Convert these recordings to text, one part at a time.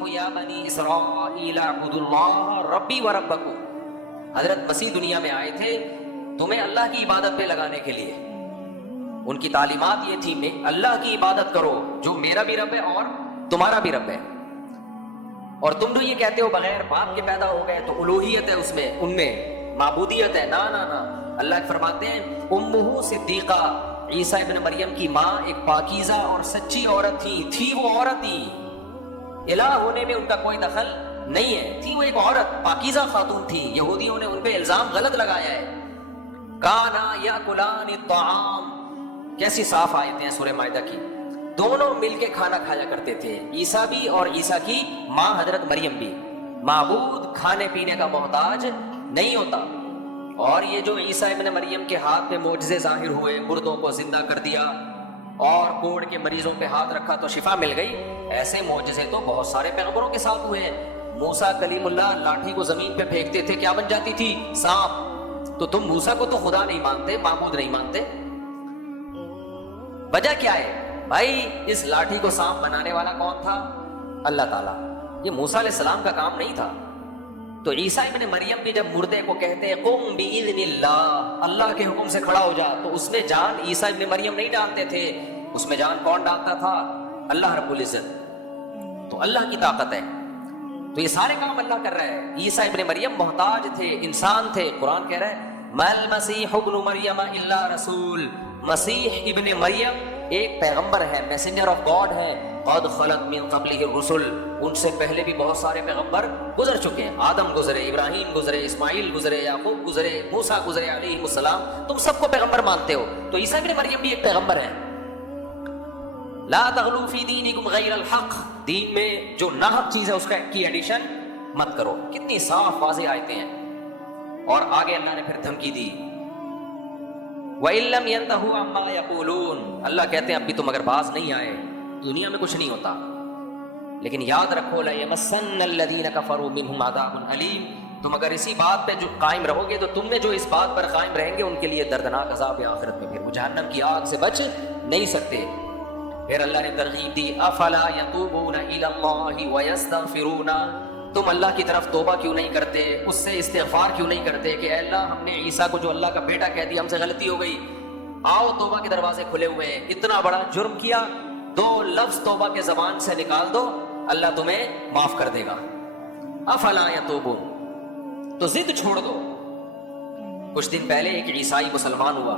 المسیح یا بنی اسرائیل اعبدوا اللہ ربی و ربکم، حضرت مسیح دنیا میں آئے تھے تمہیں اللہ کی عبادت پہ لگانے کے لیے. ان کی تعلیمات یہ تھی میں اللہ کی عبادت کرو جو میرا بھی رب ہے اور تمہارا بھی رب ہے. اور تم جو یہ کہتے ہو بغیر باپ کے پیدا ہو گئے تو الوہیت ہے اس میں، ان میں معبودیت ہے. نا نا نا، اللہ فرماتے ہیں امہ صدیقہ، عیسیٰ ابن مریم کی ماں ایک پاکیزہ اور سچی عورت تھی وہ عورت ہی، الہ ہونے میں ان کا کوئی دخل نہیں ہے، تھی وہ ایک عورت پاکیزہ خاتون تھی. یہودیوں نے ان پہ الزام غلط لگایا ہے. کانا یاکلان الطعام، کیسی صاف آیتیں ہیں سورہ مائدہ کی. دونوں مل کے کھانا کھایا کرتے تھے، عیسیٰ بھی اور عیسیٰ کی ماں حضرت مریم بھی. معبود کھانے پینے کا محتاج نہیں ہوتا. اور یہ جو عیسیٰ ابن مریم کے ہاتھ پہ معجزے ظاہر ہوئے، مردوں کو زندہ کر دیا اور کوڑ کے مریضوں پہ ہاتھ رکھا تو شفا مل گئی، ایسے معجزے تو بہت سارے پیغمبروں کے ساتھ ہوئے ہیں. موسیٰ کلیم اللہ لاٹھی کو زمین پہ پھینکتے تھے، کیا بن جاتی تھی؟ سانپ. تو تم موسیٰ کو تو خدا نہیں مانتے، معبود نہیں مانتے. وجہ کیا ہے بھائی؟ اس لاٹھی کو سانپ بنانے والا کون تھا؟ اللہ تعالیٰ. یہ موسیٰ علیہ السلام کا کام نہیں تھا. تو عیسیٰ ابن مریم بھی جب مردے کو کہتے ہیں قم بإذن اللہ، اللہ کے حکم سے کھڑا ہو جا، تو اس میں جان عیسیٰ ابن مریم نہیں ڈالتے تھے، اس میں جان کون ڈالتا تھا؟ اللہ رب العزت. تو اللہ کی طاقت ہے. تو یہ سارے کام اللہ کر رہا ہے. عیسیٰ ابن مریم محتاج تھے، انسان تھے. قرآن کہہ رہا ہے مل مسیح ابن مریم الا رسول، مسیح ابن مریم ایک پیغمبر ہے، میسنجر آف گاڈ ہے. قد خلت من قبلہ الرسل، ان سے پہلے بھی بہت سارے پیغمبر گزر چکے ہیں. آدم گزرے، ابراہیم گزرے، اسماعیل گزرے، یعقوب گزرے، موسیٰ گزرے علیہ السلام. تم سب کو پیغمبر مانتے ہو، تو عیسیٰ ابن مریم بھی ایک پیغمبر ہے. لا تغلوا فی دینکم غیر الحق، دین میں جو ناحق چیز ہے اس کی ایڈیشن مت کرو. کتنی صاف واضح آیتیں ہیں. اور آگے اللہ نے پھر دھمکی دی وَإِن لَّمْ يَنْتَهُوا عَمَّا يَقُولُونَ، اللہ کہتے ہیں اب بھی تم اگر باز نہیں آئے دنیا میں کچھ نہیں ہوتا. لیکن یاد رکھو لَيَمَسَّنَّ الَّذِينَ كَفَرُوا مِنْهُمْ عَذَابٌ أَلِيمٌ، تم اگر اسی بات پہ جو قائم رہو گے تو تم نے جو اس بات پر قائم رہیں گے ان کے لیے دردناک عذاب آخرت میں، پھر وہ جہنم کی آگ سے بچ نہیں سکتے. پھر اللہ نے ترغیب دی افلا یتوبون الی اللہ ویستغفرون، تم اللہ کی طرف توبہ کیوں نہیں کرتے، اس سے استغفار کیوں نہیں کرتے کہ اے اللہ ہم نے عیسیٰ کو جو اللہ کا بیٹا کہہ دیا، ہم سے غلطی ہو گئی، آؤ توبہ کے دروازے کھلے ہوئے ہیں. اتنا بڑا جرم کیا، 2 لفظ توبہ کے زبان سے نکال دو، اللہ تمہیں معاف کر دے گا. افلا یتوبون، تو ضد چھوڑ دو. کچھ دن پہلے ایک عیسائی مسلمان ہوا.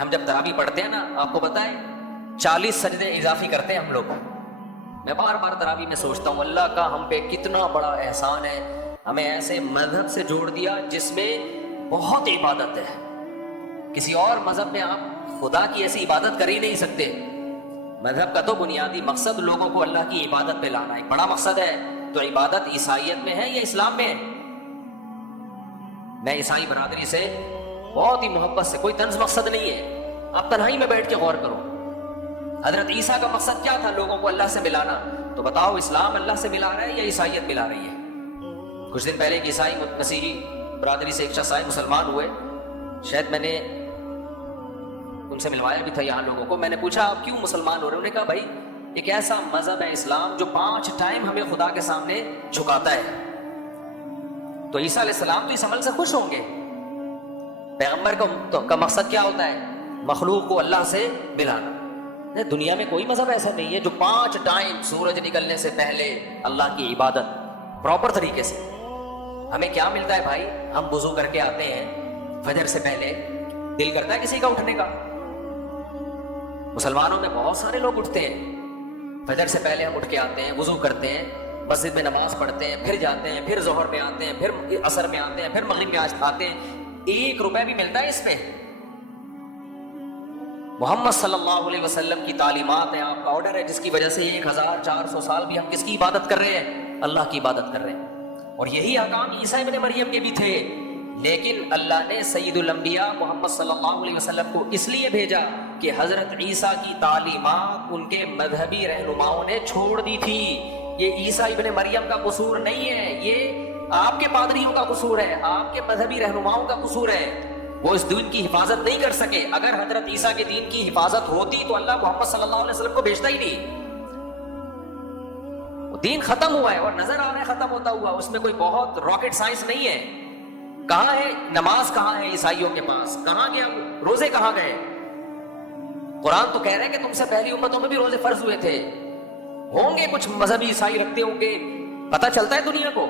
ہم جب تراویح پڑھتے ہیں نا، آپ کو پتہ ہے 40 سجدے اضافی کرتے ہیں ہم لوگ. میں بار بار تراویح میں سوچتا ہوں اللہ کا ہم پہ کتنا بڑا احسان ہے، ہمیں ایسے مذہب سے جوڑ دیا جس میں بہت عبادت ہے. کسی اور مذہب میں آپ خدا کی ایسی عبادت کر ہی نہیں سکتے. مذہب کا تو بنیادی مقصد لوگوں کو اللہ کی عبادت پہ لانا ہے، بڑا مقصد ہے. تو عبادت عیسائیت میں ہے یا اسلام میں ہے؟ میں عیسائی برادری سے بہت ہی محبت سے، کوئی طنز مقصد نہیں ہے، آپ تنہائی میں بیٹھ کے غور کرو. حضرت عیسیٰ کا مقصد کیا تھا؟ لوگوں کو اللہ سے ملانا. تو بتاؤ اسلام اللہ سے ملا رہا ہے یا عیسائیت ملا رہی ہے؟ کچھ دن پہلے ایک عیسائی مسیحی برادری سے ایک شخص آئے، مسلمان ہوئے. شاید میں نے ان سے ملوایا بھی تھا یہاں لوگوں کو. میں نے پوچھا آپ کیوں مسلمان ہو رہے ہیں؟ انہوں نے کہا بھائی ایک ایسا مذہب ہے اسلام جو 5 ٹائم ہمیں خدا کے سامنے جھکاتا ہے. تو عیسیٰ علیہ السلام تو اس عمل سے خوش ہوں گے. پیغمبر کا مقصد کیا ہوتا ہے؟ مخلوق کو اللہ سے ملانا. دنیا میں کوئی مذہب ایسا نہیں ہے جو 5 ٹائم سورج نکلنے سے پہلے اللہ کی عبادت پراپر طریقے سے. ہمیں کیا ملتا ہے بھائی؟ ہم وضو کر کے آتے ہیں فجر سے پہلے، دل کرتا ہے کسی کا اٹھنے کا. مسلمانوں میں بہت سارے لوگ اٹھتے ہیں فجر سے پہلے، ہم اٹھ کے آتے ہیں، وضو کرتے ہیں، مسجد میں نماز پڑھتے ہیں، پھر جاتے ہیں، پھر ظہر میں آتے ہیں، پھر عصر میں آتے ہیں، پھر مغرب میں آتے ہیں. 1 روپے بھی ملتا ہے اس پہ. محمد صلی اللہ علیہ وسلم کی تعلیمات ہیں، آپ کا آرڈر ہے، جس کی وجہ سے 1400 سال بھی ہم کس کی عبادت کر رہے ہیں؟ اللہ کی عبادت کر رہے ہیں. اور یہی احکام عیسیٰ ابن مریم کے بھی تھے. لیکن اللہ نے سید الانبیاء محمد صلی اللہ علیہ وسلم کو اس لیے بھیجا کہ حضرت عیسیٰ کی تعلیمات ان کے مذہبی رہنماؤں نے چھوڑ دی تھی. یہ عیسیٰ ابن مریم کا قصور نہیں ہے، یہ آپ کے پادریوں کا قصور ہے، آپ کے مذہبی رہنماؤں کا قصور ہے. وہ اس دین کی حفاظت نہیں کر سکے. اگر حضرت عیسیٰ کے دین کی حفاظت ہوتی تو اللہ محمد صلی اللہ علیہ وسلم کو بھیجتا ہی نہیں. وہ دین ختم ہوا ہے اور نظر آ رہا ہے ختم ہوتا ہوا, اس میں کوئی بہت راکٹ سائنس نہیں ہے. کہاں ہے نماز, کہاں ہے عیسائیوں کے پاس, کہاں گیا روزے, کہاں گئے؟ قرآن تو کہہ رہے ہیں کہ تم سے پہلی امتوں میں بھی روزے فرض ہوئے تھے. ہوں گے کچھ مذہبی عیسائی رکھتے ہوں گے, پتہ چلتا ہے دنیا کو.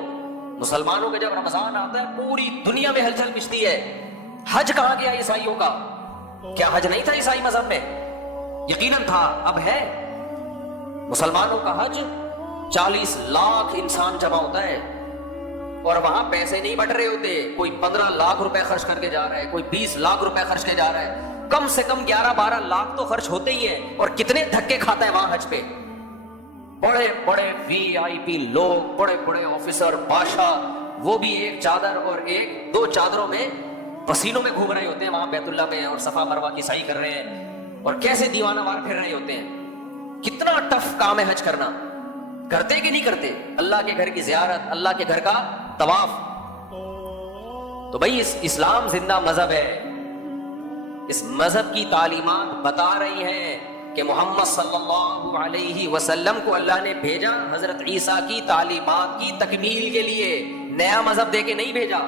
مسلمانوں کے جب رمضان آتا ہے پوری دنیا میں ہلچل مچتی ہے. حج کہاں گیا عیسائیوں کا؟ کیا حج نہیں تھا عیسائی مذہب میں؟ یقیناً تھا, اب ہے. مسلمانوں کا حج 40 لاکھ انسان جمع ہوتا ہے اور وہاں پیسے نہیں بٹ رہے ہوتے. کوئی 15 لاکھ روپے خرچ کر کے جا رہا ہے, کوئی 20 لاکھ روپے خرچ کے جا رہا ہے. کم سے کم 11-12 لاکھ تو خرچ ہوتے ہی ہیں. اور کتنے دھکے کھاتا ہے وہاں حج پہ. بڑے بڑے VIP لوگ, بڑے بڑے آفیسر, بادشاہ, وہ بھی ایک چادر اور ایک 2 چادروں میں پسینوں میں گھوم رہے ہوتے ہیں وہاں بیت اللہ میں, اور صفا مروہ کی سعی کر رہے ہیں اور کیسے دیوانہ وار پھر رہے ہوتے ہیں. کتنا ٹف کام ہے حج کرنا. کرتے کہ نہیں کرتے؟ اللہ کے گھر کی زیارت, اللہ کے گھر کا طواف. تو بھائی اسلام زندہ مذہب ہے. اس مذہب کی تعلیمات بتا رہی ہیں کہ محمد صلی اللہ علیہ وسلم کو اللہ نے بھیجا حضرت عیسیٰ کی تعلیمات کی تکمیل کے لیے, نیا مذہب دے کے نہیں بھیجا.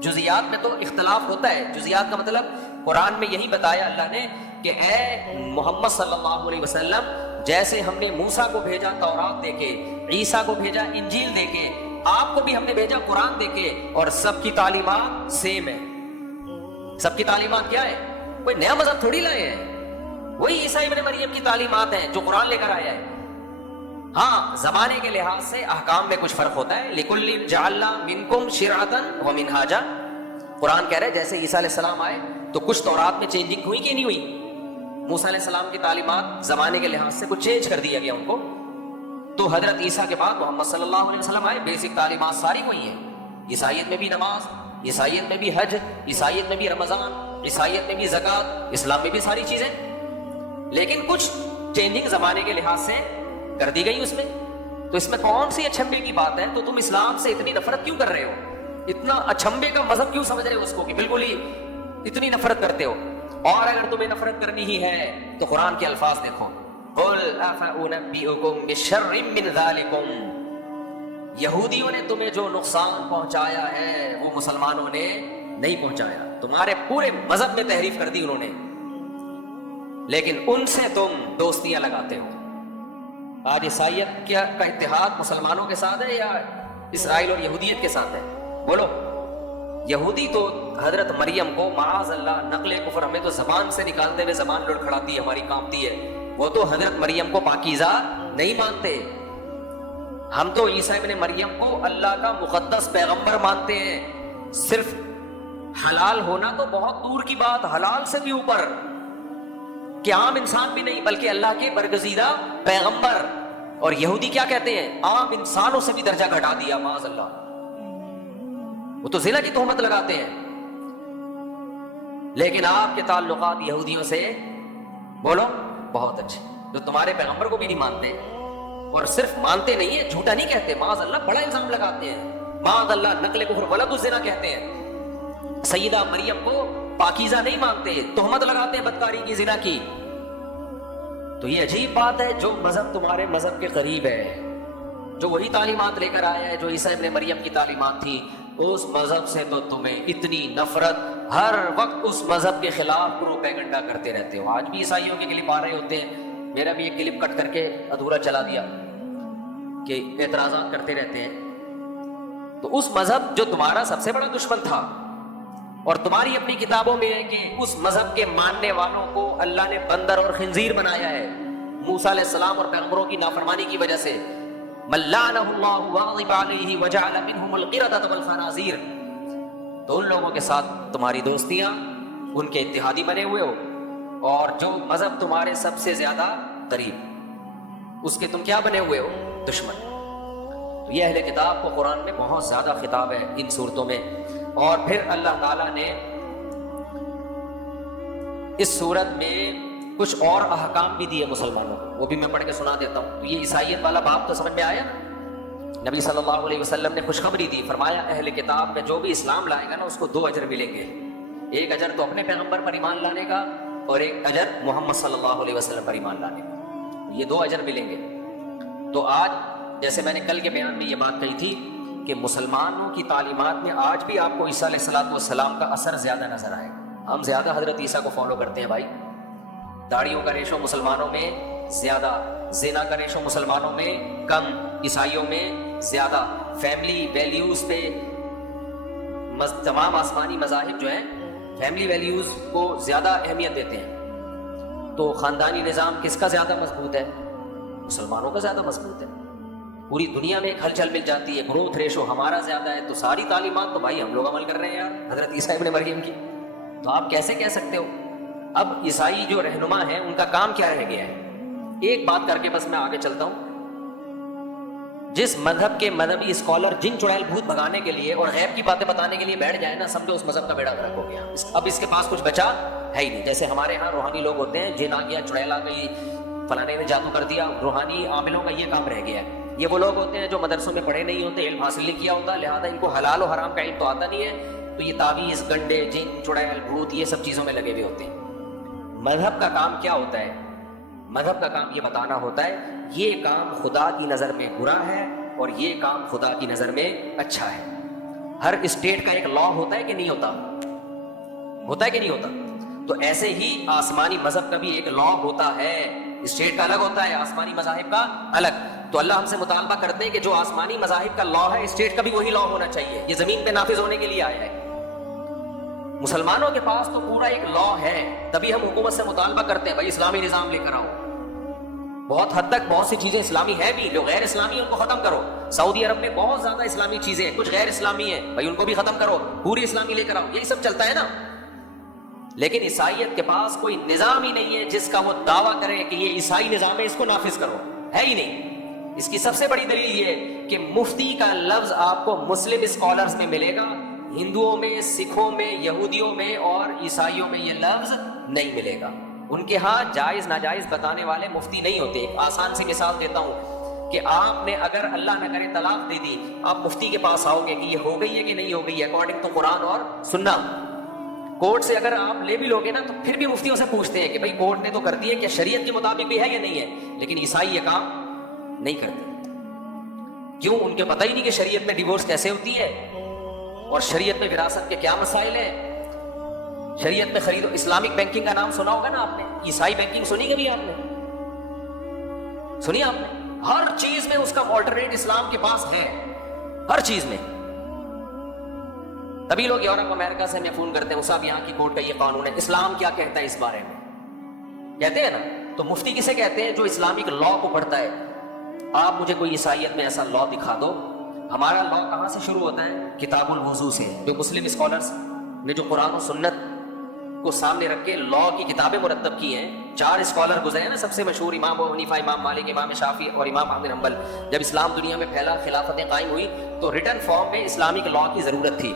جزیات میں تو اختلاف ہوتا ہے. جزیات کا مطلب قرآن میں یہی بتایا اللہ نے کہ اے محمد صلی اللہ علیہ وسلم, جیسے ہم نے موسیٰ کو بھیجا تورات دے کے, عیسیٰ کو بھیجا انجیل دے کے, آپ کو بھی ہم نے بھیجا قرآن دے کے, اور سب کی تعلیمات سیم ہے. سب کی تعلیمات کیا ہے؟ کوئی نیا مذہب تھوڑی لائے ہیں. وہی عیسیٰ ابن مریم کی تعلیمات ہیں جو قرآن لے کر آیا ہے. ہاں زمانے کے لحاظ سے احکام میں کچھ فرق ہوتا ہے. لِكُلٍّ جَعَلْنَا مِنْكُمْ شِرْعَةً وَمِنْهَاجًا. قرآن کہہ رہے جیسے عیسیٰ علیہ السلام آئے تو کچھ تورات میں چینجنگ ہوئی کہ نہیں ہوئی؟ موسیٰ علیہ السلام کی تعلیمات زمانے کے لحاظ سے کچھ چینج کر دیا گیا ان کو. تو حضرت عیسیٰ کے بعد محمد صلی اللہ علیہ وسلم آئے, بیسک تعلیمات ساری وہی ہیں. عیسائیت میں بھی نماز, عیسائیت میں بھی حج, عیسائیت میں بھی رمضان, عیسائیت میں بھی زکوٰۃ, اسلام میں بھی ساری چیزیں, لیکن کچھ چینجنگ زمانے کے لحاظ سے کر دی گئی اس میں. تو اس میں کون سی اچھمبے کی بات ہے؟ تو تم اسلام سے اتنی نفرت کیوں کر رہے ہو؟ اتنا اچھمبے کا مذہب کیوں سمجھ رہے ہو اس کو کہ بالکل ہی اتنی نفرت کرتے ہو؟ اور اگر تمہیں نفرت کرنی ہی ہے تو قرآن کے الفاظ دیکھو. قُلْ أَفَأُنَبِّئُكُم بِشَرٍّ مِّن ذَلِكُمْ. یہودیوں نے تمہیں جو نقصان پہنچایا ہے وہ مسلمانوں نے نہیں پہنچایا. تمہارے پورے مذہب میں تحریف کر دی انہوں نے, لیکن ان سے تم دوستیاں لگاتے ہو. آج عیسائیت کا اتحاد مسلمانوں کے ساتھ ہے یا اسرائیل اور یہودیت کے ساتھ ہے؟ بولو. یہودی تو حضرت مریم کو معاذ اللہ نقل کفر, ہمیں تو زبان سے نکالتے ہوئے زبان لڑکھڑاتی ہے, ہماری کانپتی ہے. وہ تو حضرت مریم کو پاکیزہ نہیں مانتے. ہم تو عیسیٰ ابن مریم کو اللہ کا مقدس پیغمبر مانتے ہیں. صرف حلال ہونا تو بہت دور کی بات, حلال سے بھی اوپر, کہ عام انسان بھی نہیں بلکہ اللہ کے برگزیدہ پیغمبر. اور یہودی کیا کہتے ہیں؟ عام انسانوں سے بھی درجہ گھٹا دیا معاذ اللہ. وہ تو زنا کی تہمت لگاتے ہیں. لیکن آپ کے تعلقات یہودیوں سے بولو بہت اچھے, جو تمہارے پیغمبر کو بھی نہیں مانتے, اور صرف مانتے نہیں ہیں, جھوٹا نہیں کہتے, معاذ اللہ بڑا الزام لگاتے ہیں. معاذ اللہ نقل کفر ولد الزنا کہتے ہیں. سیدہ مریم کو پاکیزہ نہیں مانتے, تہمت لگاتے ہیں بدکاری کی, زنا کی. تو یہ عجیب بات ہے. جو مذہب تمہارے مذہب کے قریب ہے, جو وہی تعلیمات لے کر آیا ہے جو عیسیٰ ابن مریم کی تعلیمات تھی, اس مذہب سے تو تمہیں اتنی نفرت, ہر وقت اس مذہب کے خلاف پروپیگنڈا کرتے رہتے ہو. آج بھی عیسائیوں کے کلپ آ رہے ہوتے ہیں, میرا بھی ایک کلپ کٹ کر کے ادھورا چلا دیا کہ اعتراضات کرتے رہتے ہیں. تو اس مذہب جو تمہارا سب سے بڑا دشمن تھا, اور تمہاری اپنی کتابوں میں ہے کہ اس مذہب کے ماننے والوں کو اللہ نے بندر اور خنزیر بنایا ہے موسیٰ علیہ السلام اور پیغمبروں کی نافرمانی کی وجہ سے. ملعنہ اللہ وغضب علیہ وجعل منہم القردۃ والخنازیر. تو ان لوگوں کے ساتھ تمہاری دوستیاں, ان کے اتحادی بنے ہوئے ہو, اور جو مذہب تمہارے سب سے زیادہ قریب, اس کے تم کیا بنے ہوئے ہو؟ دشمن. تو یہ اہل کتاب کو قرآن میں بہت زیادہ خطاب ہے ان صورتوں میں. اور پھر اللہ تعالیٰ نے اس صورت میں کچھ اور احکام بھی دیے مسلمانوں کو, وہ بھی میں پڑھ کے سنا دیتا ہوں. تو یہ عیسائیت والا باب تو سمجھ میں آیا. نبی صلی اللہ علیہ وسلم نے خوشخبری دی, فرمایا اہل کتاب میں جو بھی اسلام لائے گا نا اس کو 2 اجر ملیں گے. ایک اجر تو اپنے پیغمبر پر ایمان لانے کا, اور ایک اجر محمد صلی اللہ علیہ وسلم پر ایمان لانے کا. یہ 2 اجر ملیں گے. تو آج جیسے میں نے کل کے بیان میں یہ بات کہی تھی کہ مسلمانوں کی تعلیمات میں آج بھی آپ کو عیسیٰ علیہ السلام کا اثر زیادہ نظر آئے گا. ہم زیادہ حضرت عیسیٰ کو فالو کرتے ہیں بھائی. داڑھیوں کا ریشو مسلمانوں میں زیادہ، زنا کا ریشو مسلمانوں میں کم، عیسائیوں میں زیادہ. فیملی ویلیوز پہ تمام آسمانی مذاہب جو ہیں فیملی ویلیوز کو زیادہ اہمیت دیتے ہیں. تو خاندانی نظام کس کا زیادہ مضبوط ہے؟ مسلمانوں کا زیادہ مضبوط ہے. پوری دنیا میں ایک ہلچل مل جاتی ہے، گروتھ ریشو ہمارا زیادہ ہے. تو ساری تعلیمات تو بھائی ہم لوگ عمل کر رہے ہیں یار حضرت عیسیٰ ابن مریم کی. تو آپ کیسے کہہ سکتے ہو؟ اب عیسائی جو رہنما ہیں ان کا کام کیا رہ گیا ہے؟ ایک بات کر کے بس میں آگے چلتا ہوں. جس مذہب کے مذہبی اسکالر جن چڑیل بھوت بھگانے کے لیے اور غیب کی باتیں بتانے کے لیے بیٹھ جائے نا، سمجھو اس مذہب کا بیڑا غرق ہو گیا. اب اس کے پاس کچھ بچا ہے ہی نہیں. جیسے ہمارے ہاں روحانی لوگ ہوتے ہیں، جن آ گیا، چڑیل آ گئی، فلانے نے جادو کر دیا، روحانی عاملوں کا یہ کام رہ گیا ہے. یہ وہ لوگ ہوتے ہیں جو مدرسوں میں پڑھے نہیں ہوتے، علم حاصل نہیں کیا ہوتا، لہٰذا ان کو حلال و حرام کا علم تو آتا نہیں ہے. تو یہ تعویذ، گنڈے، جن، چڑیل بھوت یہ سب چیزوں میں لگے ہوئے ہوتے ہیں. مذہب کا کام کیا ہوتا ہے؟ مذہب کا کام یہ بتانا ہوتا ہے یہ کام خدا کی نظر میں برا ہے اور یہ کام خدا کی نظر میں اچھا ہے. ہر اسٹیٹ کا ایک لا ہوتا ہے کہ نہیں ہوتا؟ ہوتا ہے کہ نہیں ہوتا؟ تو ایسے ہی آسمانی مذہب کا بھی ایک لا ہوتا ہے. اسٹیٹ کا الگ ہوتا ہے، آسمانی مذاہب کا الگ. تو اللہ ہم سے مطالبہ کرتے ہیں کہ جو آسمانی مذاہب کا لا ہے، اسٹیٹ کا بھی وہی لا ہونا چاہیے. یہ زمین پہ نافذ ہونے کے لیے آیا ہے. مسلمانوں کے پاس تو پورا ایک لا ہے، تبھی ہم حکومت سے مطالبہ کرتے ہیں بھائی اسلامی نظام لے کر آؤ. بہت حد تک بہت سی چیزیں اسلامی ہے بھی، جو غیر اسلامی ان کو ختم کرو. سعودی عرب میں بہت زیادہ اسلامی چیزیں ہیں، کچھ غیر اسلامی ہیں، بھائی ان کو بھی ختم کرو، پوری اسلامی لے کر آؤ. یہی سب چلتا ہے نا. لیکن عیسائیت کے پاس کوئی نظام ہی نہیں ہے جس کا وہ دعویٰ کرے کہ یہ عیسائی نظام ہے، اس کو نافذ کرو. ہے ہی نہیں. اس کی سب سے بڑی دلیل یہ کہ مفتی کا لفظ آپ کو مسلم اسکالرز میں ملے گا، ہندوؤں میں، سکھوں میں، یہودیوں میں اور عیسائیوں میں یہ لفظ نہیں ملے گا. ان کے ہاں جائز ناجائز بتانے والے مفتی نہیں ہوتے. ایک آسان سی مثال دیتا ہوں کہ آپ نے اگر اللہ نہ کرے طلاق دے دی، آپ مفتی کے پاس آؤ گے کہ یہ ہو گئی ہے کہ نہیں ہو گئی ہے اکارڈنگ ٹو قرآن اور سنت. کورٹ سے اگر آپ لے بھی لوگے نا تو پھر بھی مفتیوں سے پوچھتے ہیں کہ بھائی کورٹ نے تو کر دی ہے کہ شریعت کے مطابق بھی ہے یا نہیں ہے. لیکن عیسائی یہ کام نہیں کرتے. کیوں؟ ان کے پتہ ہی نہیں کہ شریعت میں ڈیورس کیسے ہوتی ہے اور شریعت میں وراثت کے کیا مسائل ہیں. شریعت میں خرید و اسلامک بینکنگ کا نام سنا ہوگا نا آپ نے. عیسائی بینکنگ سنی کبھی آپ نے؟ سنی آپ نے؟ ہر چیز میں اس کا آلٹرنیٹ اسلام کے پاس ہے، ہر چیز میں. تبھی لوگ یورپ امریکہ سے ہمیں فون کرتے ہیں صاحب یہاں کی کورٹ کا یہ قانون ہے، اسلام کیا کہتا ہے اس بارے میں؟ کہتے ہیں نا. تو مفتی کسے کہتے ہیں؟ جو اسلامک لا کو پڑھتا ہے. آپ مجھے کوئی عیسائیت میں ایسا لا دکھا دو. ہمارا لا کہاں سے شروع ہوتا ہے؟ کتاب الوضو سے. جو مسلم اسکالرز نے جو قرآن و سنت کو سامنے رکھ کے لا کی کتابیں مرتب کی ہیں، 4 اسکالر گزرے ہیں نا سب سے مشہور، امام ابو حنیفہ، امام مالک، امام شافعی اور امام احمد بن حنبل. جب اسلام دنیا میں پھیلا، خلافتیں قائم ہوئی تو ریٹن فارم میں اسلامک لا کی ضرورت تھی.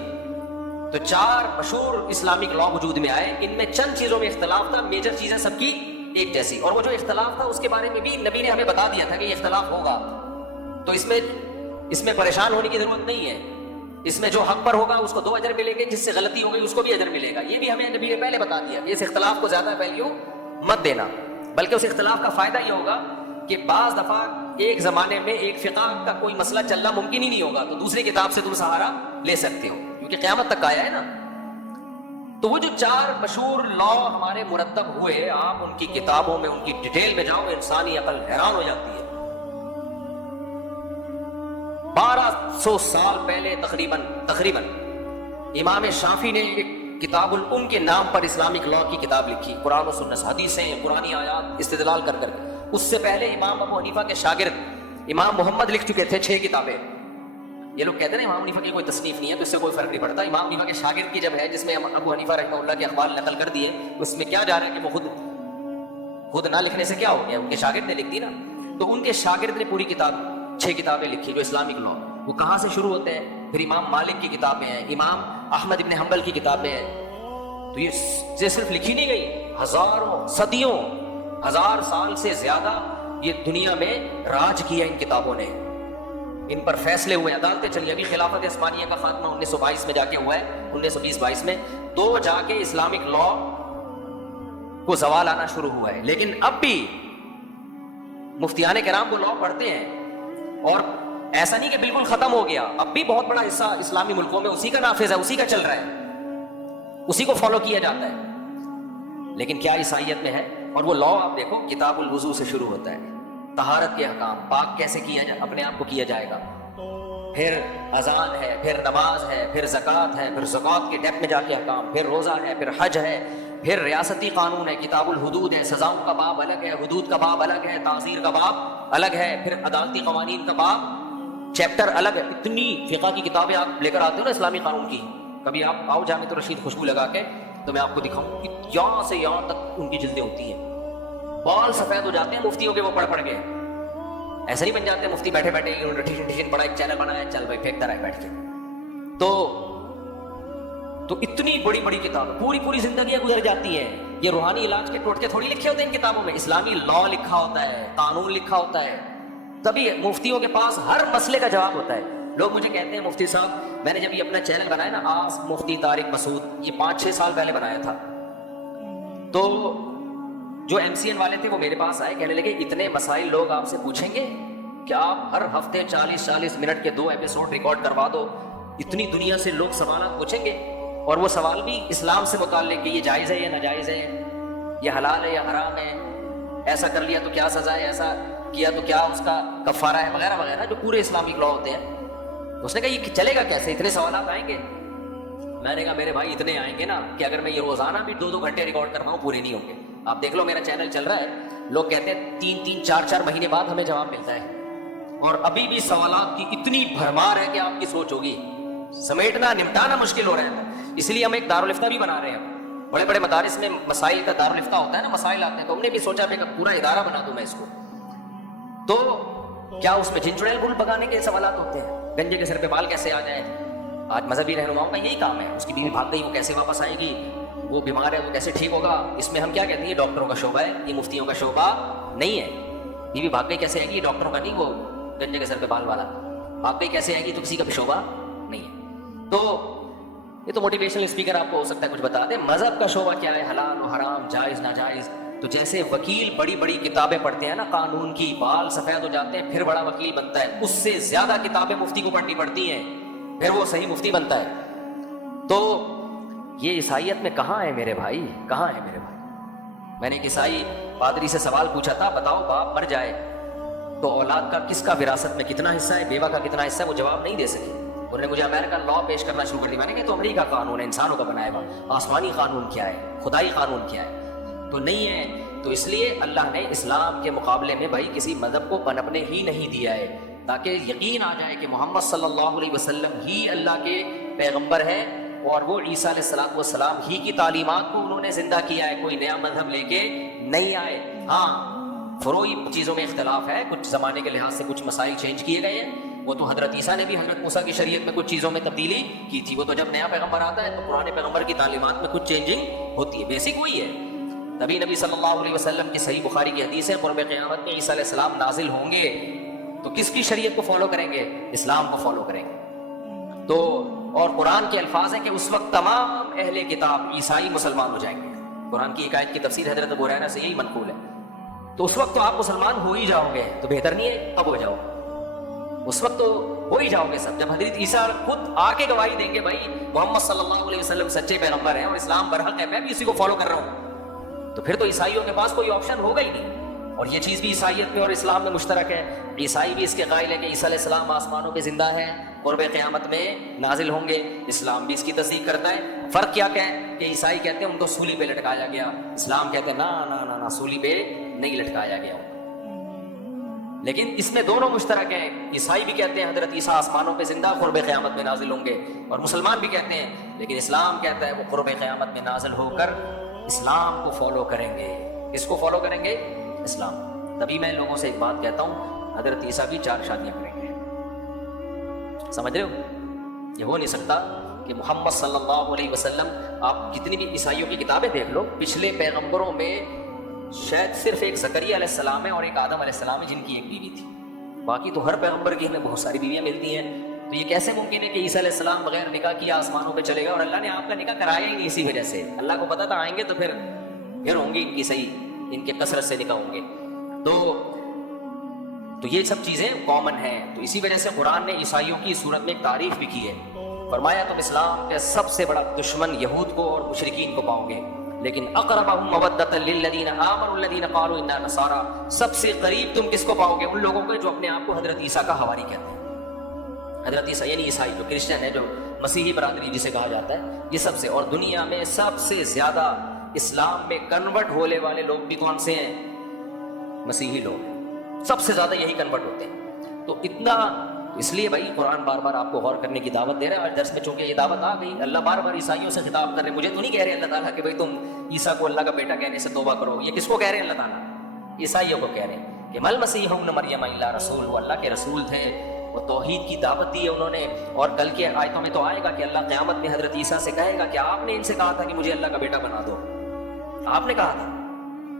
تو 4 مشہور اسلامک لا وجود میں آئے. ان میں چند چیزوں میں اختلاف تھا، میجر چیزیں سب کی ایک جیسی. اور وہ جو اختلاف تھا اس کے بارے میں بھی نبی نے ہمیں بتا دیا تھا کہ یہ اختلاف ہوگا. تو اس میں پریشان ہونے کی ضرورت نہیں ہے. اس میں جو حق پر ہوگا اس کو 2 اجر ملیں گے، جس سے غلطی ہو گئی اس کو بھی اجر ملے گا. یہ بھی ہمیں نبی نے پہلے بتا دیا کہ اس اختلاف کو زیادہ ویلیو مت دینا، بلکہ اس اختلاف کا فائدہ یہ ہوگا کہ بعض دفعہ ایک زمانے میں ایک فقہ کا کوئی مسئلہ چلنا ممکن ہی نہیں ہوگا تو دوسری کتاب سے تم سہارا لے سکتے ہو، کیونکہ قیامت تک آیا ہے نا. تو وہ جو 4 مشہور لا ہمارے مرتب ہوئے، آپ ان کی کتابوں میں، ان کی ڈیٹیل میں جاؤ، انسانی عقل حیران ہو جاتی ہے. 1200 سال پہلے تقریباً امام شافعی نے ایک کتاب الام کے نام پر اسلامک لا کی کتاب لکھی. قرآن و سنت، حدیثیں، قرآنی آیات استدلال کر کر. اس سے پہلے امام ابو حنیفہ کے شاگرد امام محمد لکھ چکے تھے 6 کتابیں. یہ لوگ کہتے ہیں نا امام حنیفہ کی کوئی تصنیف نہیں ہے، تو اس سے کوئی فرق نہیں پڑتا. امام حنیفہ کے شاگرد کی جب ہے، جس میں ابو حنیفہ رحمہ اللہ کے اقوال نقل کر دیے، اس میں کیا جا رہا ہے کہ وہ خود نہ لکھنے سے کیا ہو گیا، ان کے شاگرد نے لکھ دی نا. تو ان کے شاگرد نے پوری کتاب 6 کتابیں لکھی جو اسلامک لا. وہ کہاں سے شروع ہوتے ہیں؟ پھر امام مالک کی کتابیں ہیں، امام احمد بن حنبل کی کتابیں ہیں. تو یہ صرف لکھی نہیں گئی، ہزاروں، صدیوں، 1000 سال سے زیادہ یہ دنیا میں راج کیا ان کتابوں نے. ان پر فیصلے ہوئے، عدالتیں چلی. ابھی خلافت عثمانیہ کا خاتمہ 1922 میں جا کے ہوا ہے، 1920-22 میں. تو جا کے اسلامک لا کو زوال آنا شروع ہوا ہے. لیکن اب بھی مفتیان کرام وہ لا پڑھتے ہیں. اور ایسا نہیں کہ بالکل ختم ہو گیا، اب بھی بہت بڑا حصہ اسلامی ملکوں میں اسی کا نافذ ہے، اسی کا چل رہا ہے، اسی کو فالو کیا جاتا ہے۔ لیکن کیا عیسائیت میں ہے؟ اور وہ لا آپ دیکھو، کتاب الوضو سے شروع ہوتا ہے، طہارت کے احکام، پاک کیسے کیا جائے، اپنے آپ کو کیا جائے گا، پھر اذان ہے، پھر نماز ہے، پھر زکوٰۃ ہے، پھر زکوٰۃ کے ڈیپ میں جا کے احکام، پھر روزہ ہے، پھر حج ہے، پھر ریاستی قانون ہے، کتاب الحدود ہے، سزاؤں کا باب الگ ہے، حدود کا باب الگ ہے، تعزیر کا باب الگ ہے، پھر عدالتی قوانین کا باب چیپٹر الگ ہے۔ اتنی فقہ کی کتابیں آپ لے کر آتے ہو نا اسلامی قانون کی، کبھی آپ آؤ جامع الرشید خوشبو لگا کے تو میں آپ کو دکھاؤں کہ یہاں سے یہاں تک ان کی جلدیں ہوتی ہیں، بال سفید ہو جاتے ہیں مفتیوں کے وہ پڑھ کے، ایسے نہیں بن جاتے ہیں مفتی بیٹھے بیٹھے ٹیشن پڑا، ایک چینل بنایا، چل بھائی پھینکتا رہے بیٹھ کے۔ تو اتنی بڑی بڑی کتاب، پوری زندگیاں گزر جاتی ہیں، یہ روحانی علاج کے ٹوٹکے تھوڑی لکھے ہوتے ہیں ان کتابوں میں، اسلامی لا لکھا ہوتا ہے، قانون لکھا ہوتا ہے، تبھی مفتیوں کے پاس ہر مسئلے کا جواب ہوتا ہے۔ لوگ مجھے کہتے ہیں مفتی صاحب، میں نے جب یہ اپنا چینل بنایا نا آس مفتی طارق مسعود، یہ 5-6 سال پہلے بنایا تھا، تو جو MCN والے تھے وہ میرے پاس آئے، کہنے لگے اتنے مسائل لوگ آپ سے پوچھیں گے کہ آپ ہر ہفتے 40-40 منٹ کے 2 ایپیسوڈ ریکارڈ کروا دو، اتنی دنیا سے لوگ سوالات پوچھیں گے، اور وہ سوال بھی اسلام سے متعلق کہ یہ جائز ہے یا ناجائز ہے، یہ حلال ہے یا حرام ہے، ایسا کر لیا تو کیا سزا ہے، ایسا کیا تو کیا اس کا کفارہ ہے، وغیرہ وغیرہ، جو پورے اسلامک لا ہوتے ہیں۔ اس نے کہا یہ چلے گا کیسے، اتنے سوالات آئیں گے؟ میں نے کہا میرے بھائی اتنے آئیں گے نا کہ اگر میں یہ روزانہ بھی 2-2 گھنٹے ریکارڈ کرواؤں پورے نہیں ہوں گے۔ آپ دیکھ لو میرا چینل چل رہا ہے، لوگ کہتے ہیں 3-3 4-4 مہینے بعد ہمیں جواب ملتا ہے، اور ابھی بھی سوالات کی اتنی بھرمار ہے کہ آپ کی سوچ ہوگی سمیٹنا نمٹانا مشکل ہو رہا ہے۔ اس لیے ہم ایک دارالفتہ بھی بنا رہے ہیں، بڑے بڑے مدارس میں مسائل کا دارالفتہ ہوتا ہے نا، مسائل آتے ہیں، تو ہم نے بھی سوچا کہ پورا ادارہ بنا دوں میں اس کو۔ تو کیا اس میں جن چڑیل بل بگانے کے سوالات ہوتے ہیں، گنجے کے سر پہ بال کیسے آ جائے؟ آج مذہبی رہنماؤں کا یہی کام ہے، اس کی بیوی بھاگ گئی وہ کیسے واپس آئے گی، وہ بیمار ہے وہ کیسے ٹھیک ہوگا، اس میں ہم کیا کہتے ہیں یہ ڈاکٹروں کا شعبہ ہے، یہ مفتیوں کا شعبہ نہیں ہے۔ بیوی بھاگ گئی کیسے آئے گی، یہ ڈاکٹروں کا نہیں، وہ گنجے کے سر پہ بال والا بھاگ گئی کیسے آئے گی، تو کسی کا بھی شعبہ نہیں ہے۔ تو یہ تو موٹیویشنل اسپیکر آپ کو ہو سکتا ہے کچھ بتا دیں، مذہب کا شعبہ کیا ہے، حلال و حرام، جائز ناجائز۔ تو جیسے وکیل بڑی بڑی کتابیں پڑھتے ہیں نا قانون کی، بال سفید ہو جاتے ہیں، پھر بڑا وکیل بنتا ہے، اس سے زیادہ کتابیں مفتی کو پڑھنی پڑتی ہیں، پھر وہ صحیح مفتی بنتا ہے۔ تو یہ عیسائیت میں کہاں ہے میرے بھائی، کہاں ہے میرے بھائی؟ میں نے ایک عیسائی پادری سے سوال پوچھا تھا، بتاؤ باپ مر جائے تو اولاد کا کس کا وراثت میں کتنا حصہ ہے، بیوہ کا کتنا حصہ ہے؟ وہ جواب نہیں دے سکے، انہوں نے مجھے امریکن لا پیش کرنا شروع کر دیا۔ میں نے کہا تو امریکہ قانون ہے، انسانوں کا بنایا ہوا، آسمانی قانون کیا ہے، خدائی قانون کیا ہے؟ تو نہیں ہے۔ تو اس لیے اللہ نے اسلام کے مقابلے میں بھائی کسی مذہب کو پنپنے ہی نہیں دیا ہے، تاکہ یقین آ جائے کہ محمد صلی اللہ علیہ وسلم ہی اللہ کے پیغمبر ہیں، اور وہ عیسیٰ علیہ السلام ہی کی تعلیمات کو انہوں نے زندہ کیا ہے، کوئی نیا مذہب لے کے نہیں آئے۔ ہاں فروعی چیزوں میں اختلاف ہے، کچھ زمانے کے لحاظ سے کچھ مسائل چینج کیے گئے ہیں، وہ تو حضرت عیسیٰ نے بھی حضرت موسیٰ کی شریعت میں کچھ چیزوں میں تبدیلی کی تھی، وہ تو جب نیا پیغمبر آتا ہے تو پرانے پیغمبر کی تعلیمات میں کچھ چینجنگ ہوتی ہے، بیسک وہی ہے۔ تبھی نبی صلی اللہ علیہ وسلم کی صحیح بخاری کی حدیث ہے، قرب قیامت میں عیسیٰ علیہ السلام نازل ہوں گے تو کس کی شریعت کو فالو کریں گے؟ اسلام کو فالو کریں گے۔ تو اور قرآن کے الفاظ ہیں کہ اس وقت تمام اہل کتاب عیسائی مسلمان ہو جائیں گے، قرآن کی ایک آیت کی تفسیر حضرت ابو ہریرہ سے یہی منقول ہے۔ تو اس وقت تو آپ مسلمان ہو ہی جاؤ گے، تو بہتر نہیں ہے اب ہو جاؤ، اس وقت تو ہو ہی جاؤ گے سب، جب حضرت عیسیٰ خود آ کے گواہی دیں گے بھائی محمد صلی اللہ علیہ وسلم سچے پیغمبر ہیں اور اسلام برحق ہے، میں بھی اسی کو فالو کر رہا ہوں، تو پھر تو عیسائیوں کے پاس کوئی آپشن ہوگا ہی نہیں۔ اور یہ چیز بھی عیسائیت میں اور اسلام میں مشترک ہے، عیسائی بھی اس کے قائل ہے کہ عیسیٰ علیہ السلام آسمانوں پہ زندہ ہیں، قرب قیامت میں نازل ہوں گے، اسلام بھی اس کی تصدیق کرتا ہے۔ فرق کیا ہے کہ عیسائی کہتے ہیں ان کو سولی پہ لٹکایا گیا، اسلام کہتے ہیں نا سولی پہ نہیں لٹکایا گیا، لیکن اس میں دونوں مشترک ہیں۔ عیسائی بھی کہتے ہیں حضرت عیسیٰ آسمانوں پہ زندہ قرب قیامت میں نازل ہوں گے، اور مسلمان بھی کہتے ہیں، لیکن اسلام کہتا ہے وہ قرب قیامت میں نازل ہو کر اسلام کو فالو کریں گے۔ کس کو فالو کریں گے؟ اسلام۔ تبھی میں لوگوں سے ایک بات کہتا ہوں، حضرت عیسیٰ بھی 4 شادیاں کریں گے، سمجھ رہے ہو؟ یہ ہو نہیں سکتا کہ محمد صلی اللہ علیہ وسلم، آپ جتنی بھی عیسائیوں کی کتابیں دیکھ لو، پچھلے پیغمبروں میں شاید صرف ایک زکریا علیہ السلام ہے اور ایک آدم علیہ السلام ہے جن کی ایک بیوی تھی، باقی تو ہر پیغمبر کی ہمیں بہت ساری بیویاں ملتی ہیں۔ تو یہ کیسے ممکن ہے کہ عیسیٰ علیہ السلام بغیر نکاح کیا آسمانوں پہ چلے گا، اور اللہ نے آپ کا نکاح کرایا ہی نہیں اسی وجہ سے؟ اللہ کو پتا تھا آئیں گے تو پھر ہوں گی ان کی صحیح، ان کے کثرت سے نکاح ہوں گے۔ تو تو یہ سب چیزیں کامن ہیں. تو اسی وجہ سے قرآن نے عیسائیوں کی صورت میں ایک تعریف بھی کی ہے. فرمایا تم اسلام کے سب سے بڑا دشمن یہود کو اور مشرکین کو پاؤ گے، لیکن اقربہم مودۃ للذین آمنوا الذین قالوا انا نصارى، سب سے قریب تم کس کو پاؤ گے؟ ان لوگوں کو جو اپنے آپ کو حضرت عیسیٰ کا حواری کہتے ہیں. حضرت عیسیٰ یعنی عیسائی جو کرسچن ہے، جو مسیحی برادری جسے کہا جاتا ہے، یہ سب سے. اور دنیا میں سب سے زیادہ اسلام میں کنورٹ ہونے والے لوگ بھی کون سے ہیں؟ مسیحی لوگ ہیں. سب سے زیادہ یہی کنورٹ ہوتے ہیں. تو اتنا اس لیے بھائی قرآن بار بار آپ کو غور کرنے کی دعوت دے رہا ہے. اور درس میں چونکہ یہ دعوت آ گئی، اللہ بار بار عیسائیوں سے خطاب کر رہے ہیں. مجھے تو نہیں کہہ رہے اللہ تعالیٰ کہ بھائی تم عیسیٰ کو اللہ کا بیٹا کہنے سے توبہ کرو. یہ کس کو کہہ رہے ہیں اللہ تعالیٰ؟ عیسائیوں کو کہہ رہے ہیں کہ مل مسیح ابن مریم الا رسول، وہ اللہ کے رسول تھے، وہ توحید کی دعوت دی ہے انہوں نے. اور کل کے آیتوں میں تو آئے گا کہ اللہ قیامت میں حضرت عیسیٰ سے کہے گا کہ آپ نے ان سے کہا تھا کہ مجھے اللہ کا بیٹا بنا دو. آپ نے کہا تھا،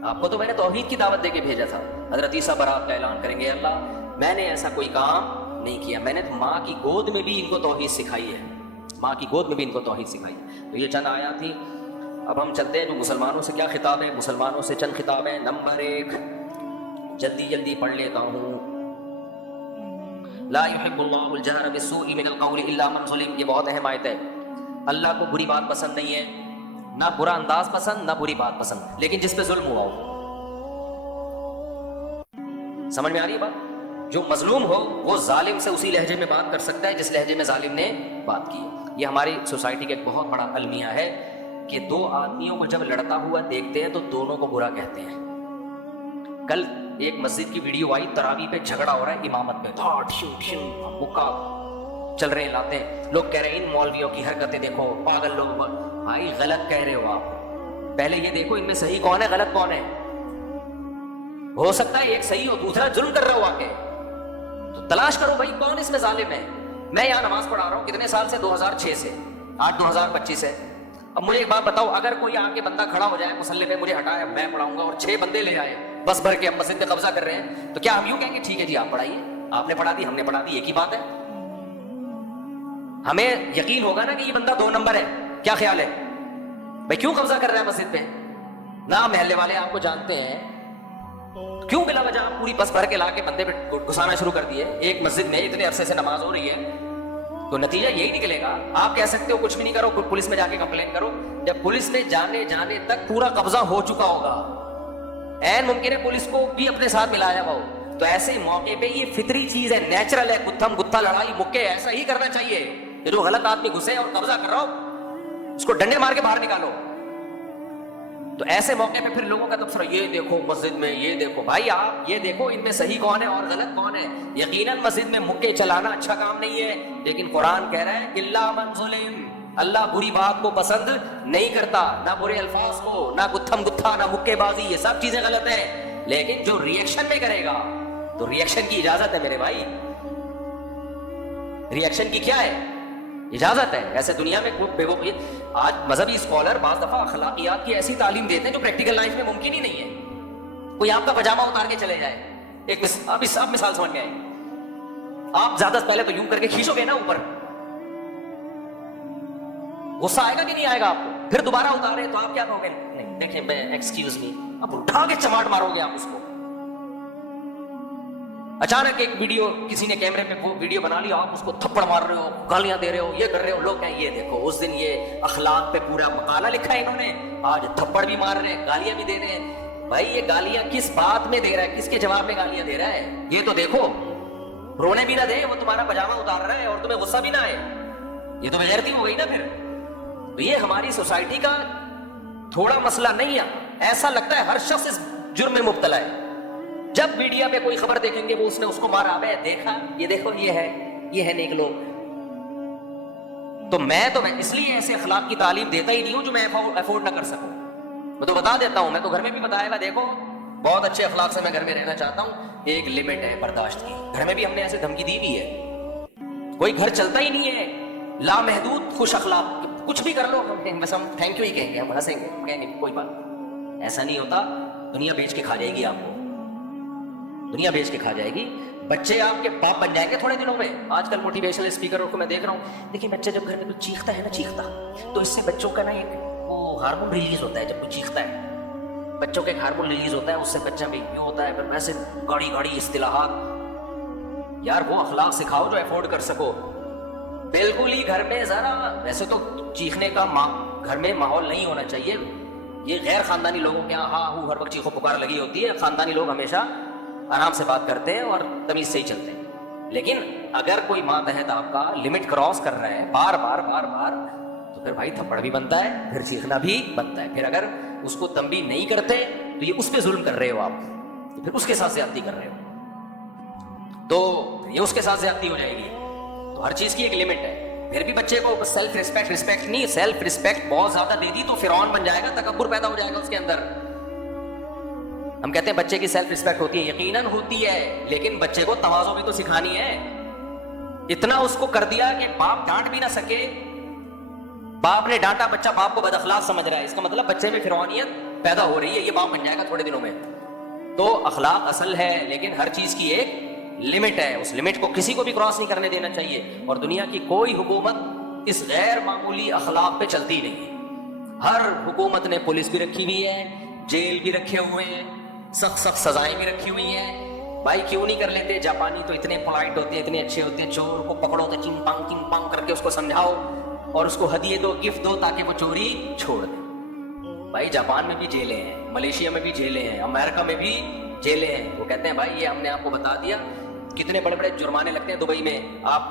آپ کو تو میں نے توحید کی دعوت دے کے بھیجا تھا. حضرت عیسیٰ برات کا اعلان کریں گے، اللہ میں نے ایسا کوئی کام نہیں کیا، میں نے تو ماں کی گود میں بھی ان کو توحید سکھائی ہے، ماں کی گود میں بھی ان کو توحید سکھائی ہے. تو یہ چند آیات تھی. اب ہم چلتے ہیں جو مسلمانوں سے کیا خطاب ہے. مسلمانوں سے چند خطاب ہیں. نمبر 1 جلدی پڑھ لیتا ہوں. لا يحب الله الجهر بالسوء من القول الا من ظلم. یہ بہت اہم آیت ہے. اللہ کو بری بات پسند نہیں ہے، نہ برا انداز پسند، نہ بری بات پسند، لیکن جس پہ ظلم ہوا ہو. سمجھ میں آ رہی ہے بات؟ جو مظلوم ہو وہ ظالم سے اسی لہجے میں بات کر سکتا ہے جس لہجے میں ظالم نے بات کی. یہ ہماری سوسائٹی کا ایک بہت بڑا المیہ ہے کہ دو آدمیوں کو جب لڑتا ہوا دیکھتے ہیں تو دونوں کو برا کہتے ہیں. کل ایک مسجد کی ویڈیو آئی، تراویح پہ جھگڑا ہو رہا ہے امامت پہ، مکہ چل رہے لاتے ہیں. لوگ کہہ رہے ہیں ان مولویوں کی حرکتیں دیکھو، پاگل لوگ. بھائی غلط کہہ رہے ہو آپ، پہلے یہ دیکھو ان میں صحیح کون ہے غلط کون ہے. ہو سکتا ہے ایک صحیح ہو دوسرا ظلم کر رہا ہو آ کے، تو تلاش کرو بھائی کون اس میں ظالم ہے. میں یہاں نماز پڑھا رہا ہوں کتنے سال سے؟ 2006 سے. آج 2025 ہے. اب مجھے ایک بات بتاؤ، اگر کوئی آ کے بندہ کھڑا ہو جائے مصلی پہ، مجھے ہٹایا، میں پڑھاؤں گا، اور 6 بندے لے آئے بس بھر کے ہم مسجد پہ قبضہ کر رہے ہیں، تو کیا ہم یوں کہیں گے ٹھیک ہے جی آپ پڑھائیے، آپ نے پڑھا دی ہم نے پڑھا دی، ایک ہی بات ہے؟ ہمیں یقین ہوگا نا کہ یہ بندہ 2 نمبر ہے. کیا خیال ہے بھائی؟ کیوں قبضہ کر رہا ہے مسجد پہ؟ نہ محلے والے آپ کو جانتے ہیں، کیوں بلا وجہ آپ پوری بس بھر کے لا کے بندے پہ گھسانا شروع کر دیے؟ ایک مسجد میں اتنے عرصے سے نماز ہو رہی ہے، تو نتیجہ یہی نکلے گا. آپ کہہ سکتے ہو کچھ بھی نہیں کرو، پولیس میں جا کے کمپلین کرو. جب پولیس میں جانے تک پورا قبضہ ہو چکا ہوگا، عین ممکن ہے پولیس کو بھی اپنے ساتھ ملایا ہوا ہو، تو ایسے موقع پہ یہ فطری چیز ہے، نیچرل ہے، گتھم گتھا لڑائی مکے ایسا ہی کرنا چاہیے. کہ جو غلط آدمی گھسے اور قبضہ کر رہا ہو اس کو ڈنڈے مار کے باہر نکالو. تو ایسے موقع پہ پھر لوگوں کا تبصرہ، یہ دیکھو مسجد میں، یہ دیکھو. بھائی آپ یہ دیکھو ان میں صحیح کون ہے اور غلط کون ہے. یقیناً مسجد میں مکے چلانا اچھا کام نہیں ہے، لیکن قرآن کہہ رہا ہے الا من ظلم، اللہ بری بات کو پسند نہیں کرتا، نہ برے الفاظ کو، نہ گتھم گتھا، نہ مکے بازی، یہ سب چیزیں غلط ہیں. لیکن جو ریئیکشن میں کرے گا تو ریئیکشن کی اجازت ہے میرے بھائی. ریئیکشن کی کیا ہے؟ اجازت ہے. ایسے دنیا میں بے آج مذہبی اسکالر بعض دفعہ اخلاقیات کی ایسی تعلیم دیتے ہیں جو پریکٹیکل لائف میں ممکن ہی نہیں ہے. کوئی آپ کا پاجامہ اتار کے چلے جائے، ایک آپ مثال سمجھ گئے، آپ زیادہ پہلے تو یوں کر کے کھینچو گے نا اوپر، غصہ آئے گا کہ نہیں آئے گا آپ کو؟ پھر دوبارہ اتارے تو آپ کیا کہو گے؟ نہیں دیکھیں میں ایکسکیوز می، اب اٹھا کے چماٹ مارو گے آپ اس کو. اچانک ایک ویڈیو کسی نے کیمرے پہ وہ ویڈیو بنا لیا، آپ اس کو تھپڑ مار رہے ہو، گالیاں دے رہے ہو، یہ کر رہے ہو. لوگ کہیں یہ دیکھو اس دن یہ اخلاق پہ پورا مقالہ لکھا ہے انہوں نے، آج تھپڑ بھی مار رہے ہیں، گالیاں بھی دے رہے ہیں. بھائی یہ گالیاں کس بات میں دے رہا ہے، کس کے جواب میں گالیاں دے رہا ہے؟ یہ تو دیکھو، رونے بھی نہ دے، وہ تمہارا پاجامہ اتار رہا ہے اور تمہیں غصہ بھی نہ آئے، یہ تو بغیرتی ہو گئی نا پھر. تو یہ ہماری سوسائٹی کا تھوڑا مسئلہ نہیں ہے. ایسا لگتا ہے ہر شخص اس جرم میں مبتلا ہے. جب میڈیا پہ کوئی خبر دیکھیں گے وہ اس نے اس کو مارا، بے دیکھا یہ دیکھو یہ ہے نیک لوگ. تو میں اس لیے ایسے اخلاق کی تعلیم دیتا ہی نہیں ہوں جو میں افورڈ نہ کر سکوں. میں تو بتا دیتا ہوں، میں تو گھر میں بھی بتایا گا، دیکھو بہت اچھے اخلاق سے میں گھر میں رہنا چاہتا ہوں، ایک لمٹ ہے برداشت کی. گھر میں بھی ہم نے ایسے دھمکی دی بھی ہے. کوئی گھر چلتا ہی نہیں ہے لامحدود خوش اخلاق، کچھ بھی کر لو بس ہم تھینک یو ہی کہیں گے، ہم ہنسیں گے، کہیں گے کوئی بات. ایسا نہیں ہوتا. دنیا بیچ کے کھا جائے گی آپ کو، دنیا بیچ کے کھا جائے گی. بچے آپ کے باپ بن جائیں گے تھوڑے دنوں میں. آج کل موٹیویشنل اسپیکروں کو میں دیکھ رہا ہوں، دیکھیے بچہ جب گھر میں کچھ چیختا ہے نا، چیختا تو اس سے بچوں کا نا ایک وہ ہارمون ریلیز ہوتا ہے. جب کوئی چیختا ہے بچوں کا ایک ہارمون ریلیز ہوتا ہے، اس سے بچہ میں یوں ہوتا ہے. پھر ویسے گاڑی اصطلاحات یار وہ اخلاق سکھاؤ جو افورڈ کر سکو. بالکل ہی گھر میں ذرا, ویسے تو چیخنے کا گھر میں ماحول نہیں ہونا چاہیے, یہ غیر خاندانی لوگوں کے یہاں ہاں ہر وقت چیخو پکار لگی ہوتی ہے. خاندانی لوگ ہمیشہ آرام سے بات کرتے ہیں اور تمیز سے ہی چلتے ہیں. لیکن اگر کوئی ماتحت آپ کا لمٹ کراس کر رہا ہے بار بار بار بار, تو پھر بھائی تھپڑ بھی بنتا ہے, پھر چیخنا بھی بنتا ہے. پھر اگر اس کو تنبیہ نہیں کرتے تو یہ اس پہ ظلم کر رہے ہو آپ, پھر اس کے ساتھ زیادتی کر رہے ہو, تو یہ اس کے ساتھ زیادتی ہو جائے گی. تو ہر چیز کی ایک لمٹ ہے. پھر بھی بچے کو سیلف رسپیکٹ نہیں, سیلف رسپیکٹ بہت زیادہ دے دی تو فرعون بن جائے گا, تکبر پیدا ہو جائے گا اس کے اندر. ہم کہتے ہیں بچے کی سیلف رسپیکٹ ہوتی ہے, یقیناً ہوتی ہے, لیکن بچے کو تواضع بھی تو سکھانی ہے. اتنا اس کو کر دیا کہ باپ ڈانٹ بھی نہ سکے, باپ نے ڈانٹا, بچہ باپ کو بد اخلاق سمجھ رہا ہے, اس کا مطلب بچے میں فرعونیت پیدا ہو رہی ہے, یہ باپ بن جائے گا تھوڑے دنوں میں. تو اخلاق اصل ہے, لیکن ہر چیز کی ایک لمٹ ہے, اس لمٹ کو کسی کو بھی کراس نہیں کرنے دینا چاہیے. اور دنیا کی کوئی حکومت اس غیر معمولی اخلاق پہ چلتی نہیں ہے. ہر حکومت نے پولیس بھی رکھی ہوئی ہے, جیل بھی رکھے ہوئے ہیں, سخت سخت سزائیں بھی رکھی ہوئی ہیں. بھائی کیوں نہیں کر لیتے؟ جاپانی تو اتنے پولائٹ ہوتے ہیں, اتنے اچھے ہوتے ہیں, چور کو پکڑو تو چنگ پانگ کر کے اس کو سمجھاؤ اور اس کو ہدیے دو, گفٹ دو, تاکہ وہ چوری چھوڑ دے. بھائی جاپان میں بھی جیلیں ہیں, ملیشیا میں بھی جیلیں ہیں, امریکہ میں بھی جیلیں ہیں. وہ کہتے ہیں بھائی یہ ہم نے آپ کو بتا دیا, کتنے بڑے بڑے جرمانے لگتے ہیں دبئی میں, آپ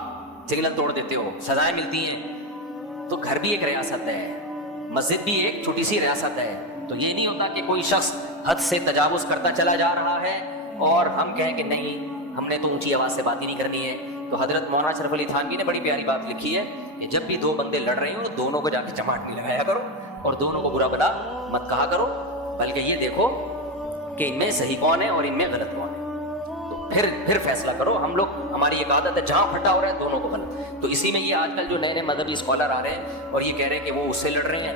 سگنل توڑ دیتے ہو, سزائیں ملتی ہیں. تو گھر بھی ایک ریاست ہے, مسجد بھی ایک چھوٹی سی ریاست ہے. تو یہ نہیں ہوتا کہ کوئی شخص حد سے تجاوز کرتا چلا جا رہا ہے اور ہم کہیں کہ نہیں ہم نے تو اونچی آواز سے بات ہی نہیں کرنی ہے. تو حضرت مولانا اشرف علی تھانوی نے بڑی پیاری بات لکھی ہے کہ جب بھی دو بندے لڑ رہے ہوں دونوں کو جا کے چماٹ نہیں لگایا کرو اور دونوں کو برا بلا مت کہا کرو, بلکہ یہ دیکھو کہ ان میں صحیح کون ہے اور ان میں غلط کون ہے, تو پھر فیصلہ کرو. ہم لوگ, ہماری ایک عادت ہے جہاں پھٹا ہو رہا ہے دونوں کو غلط. تو اسی میں یہ آج کل جو نئے نئے مذہبی اسکالر آ رہے ہیں اور یہ کہہ رہے ہیں کہ وہ اس سے لڑ رہے ہیں,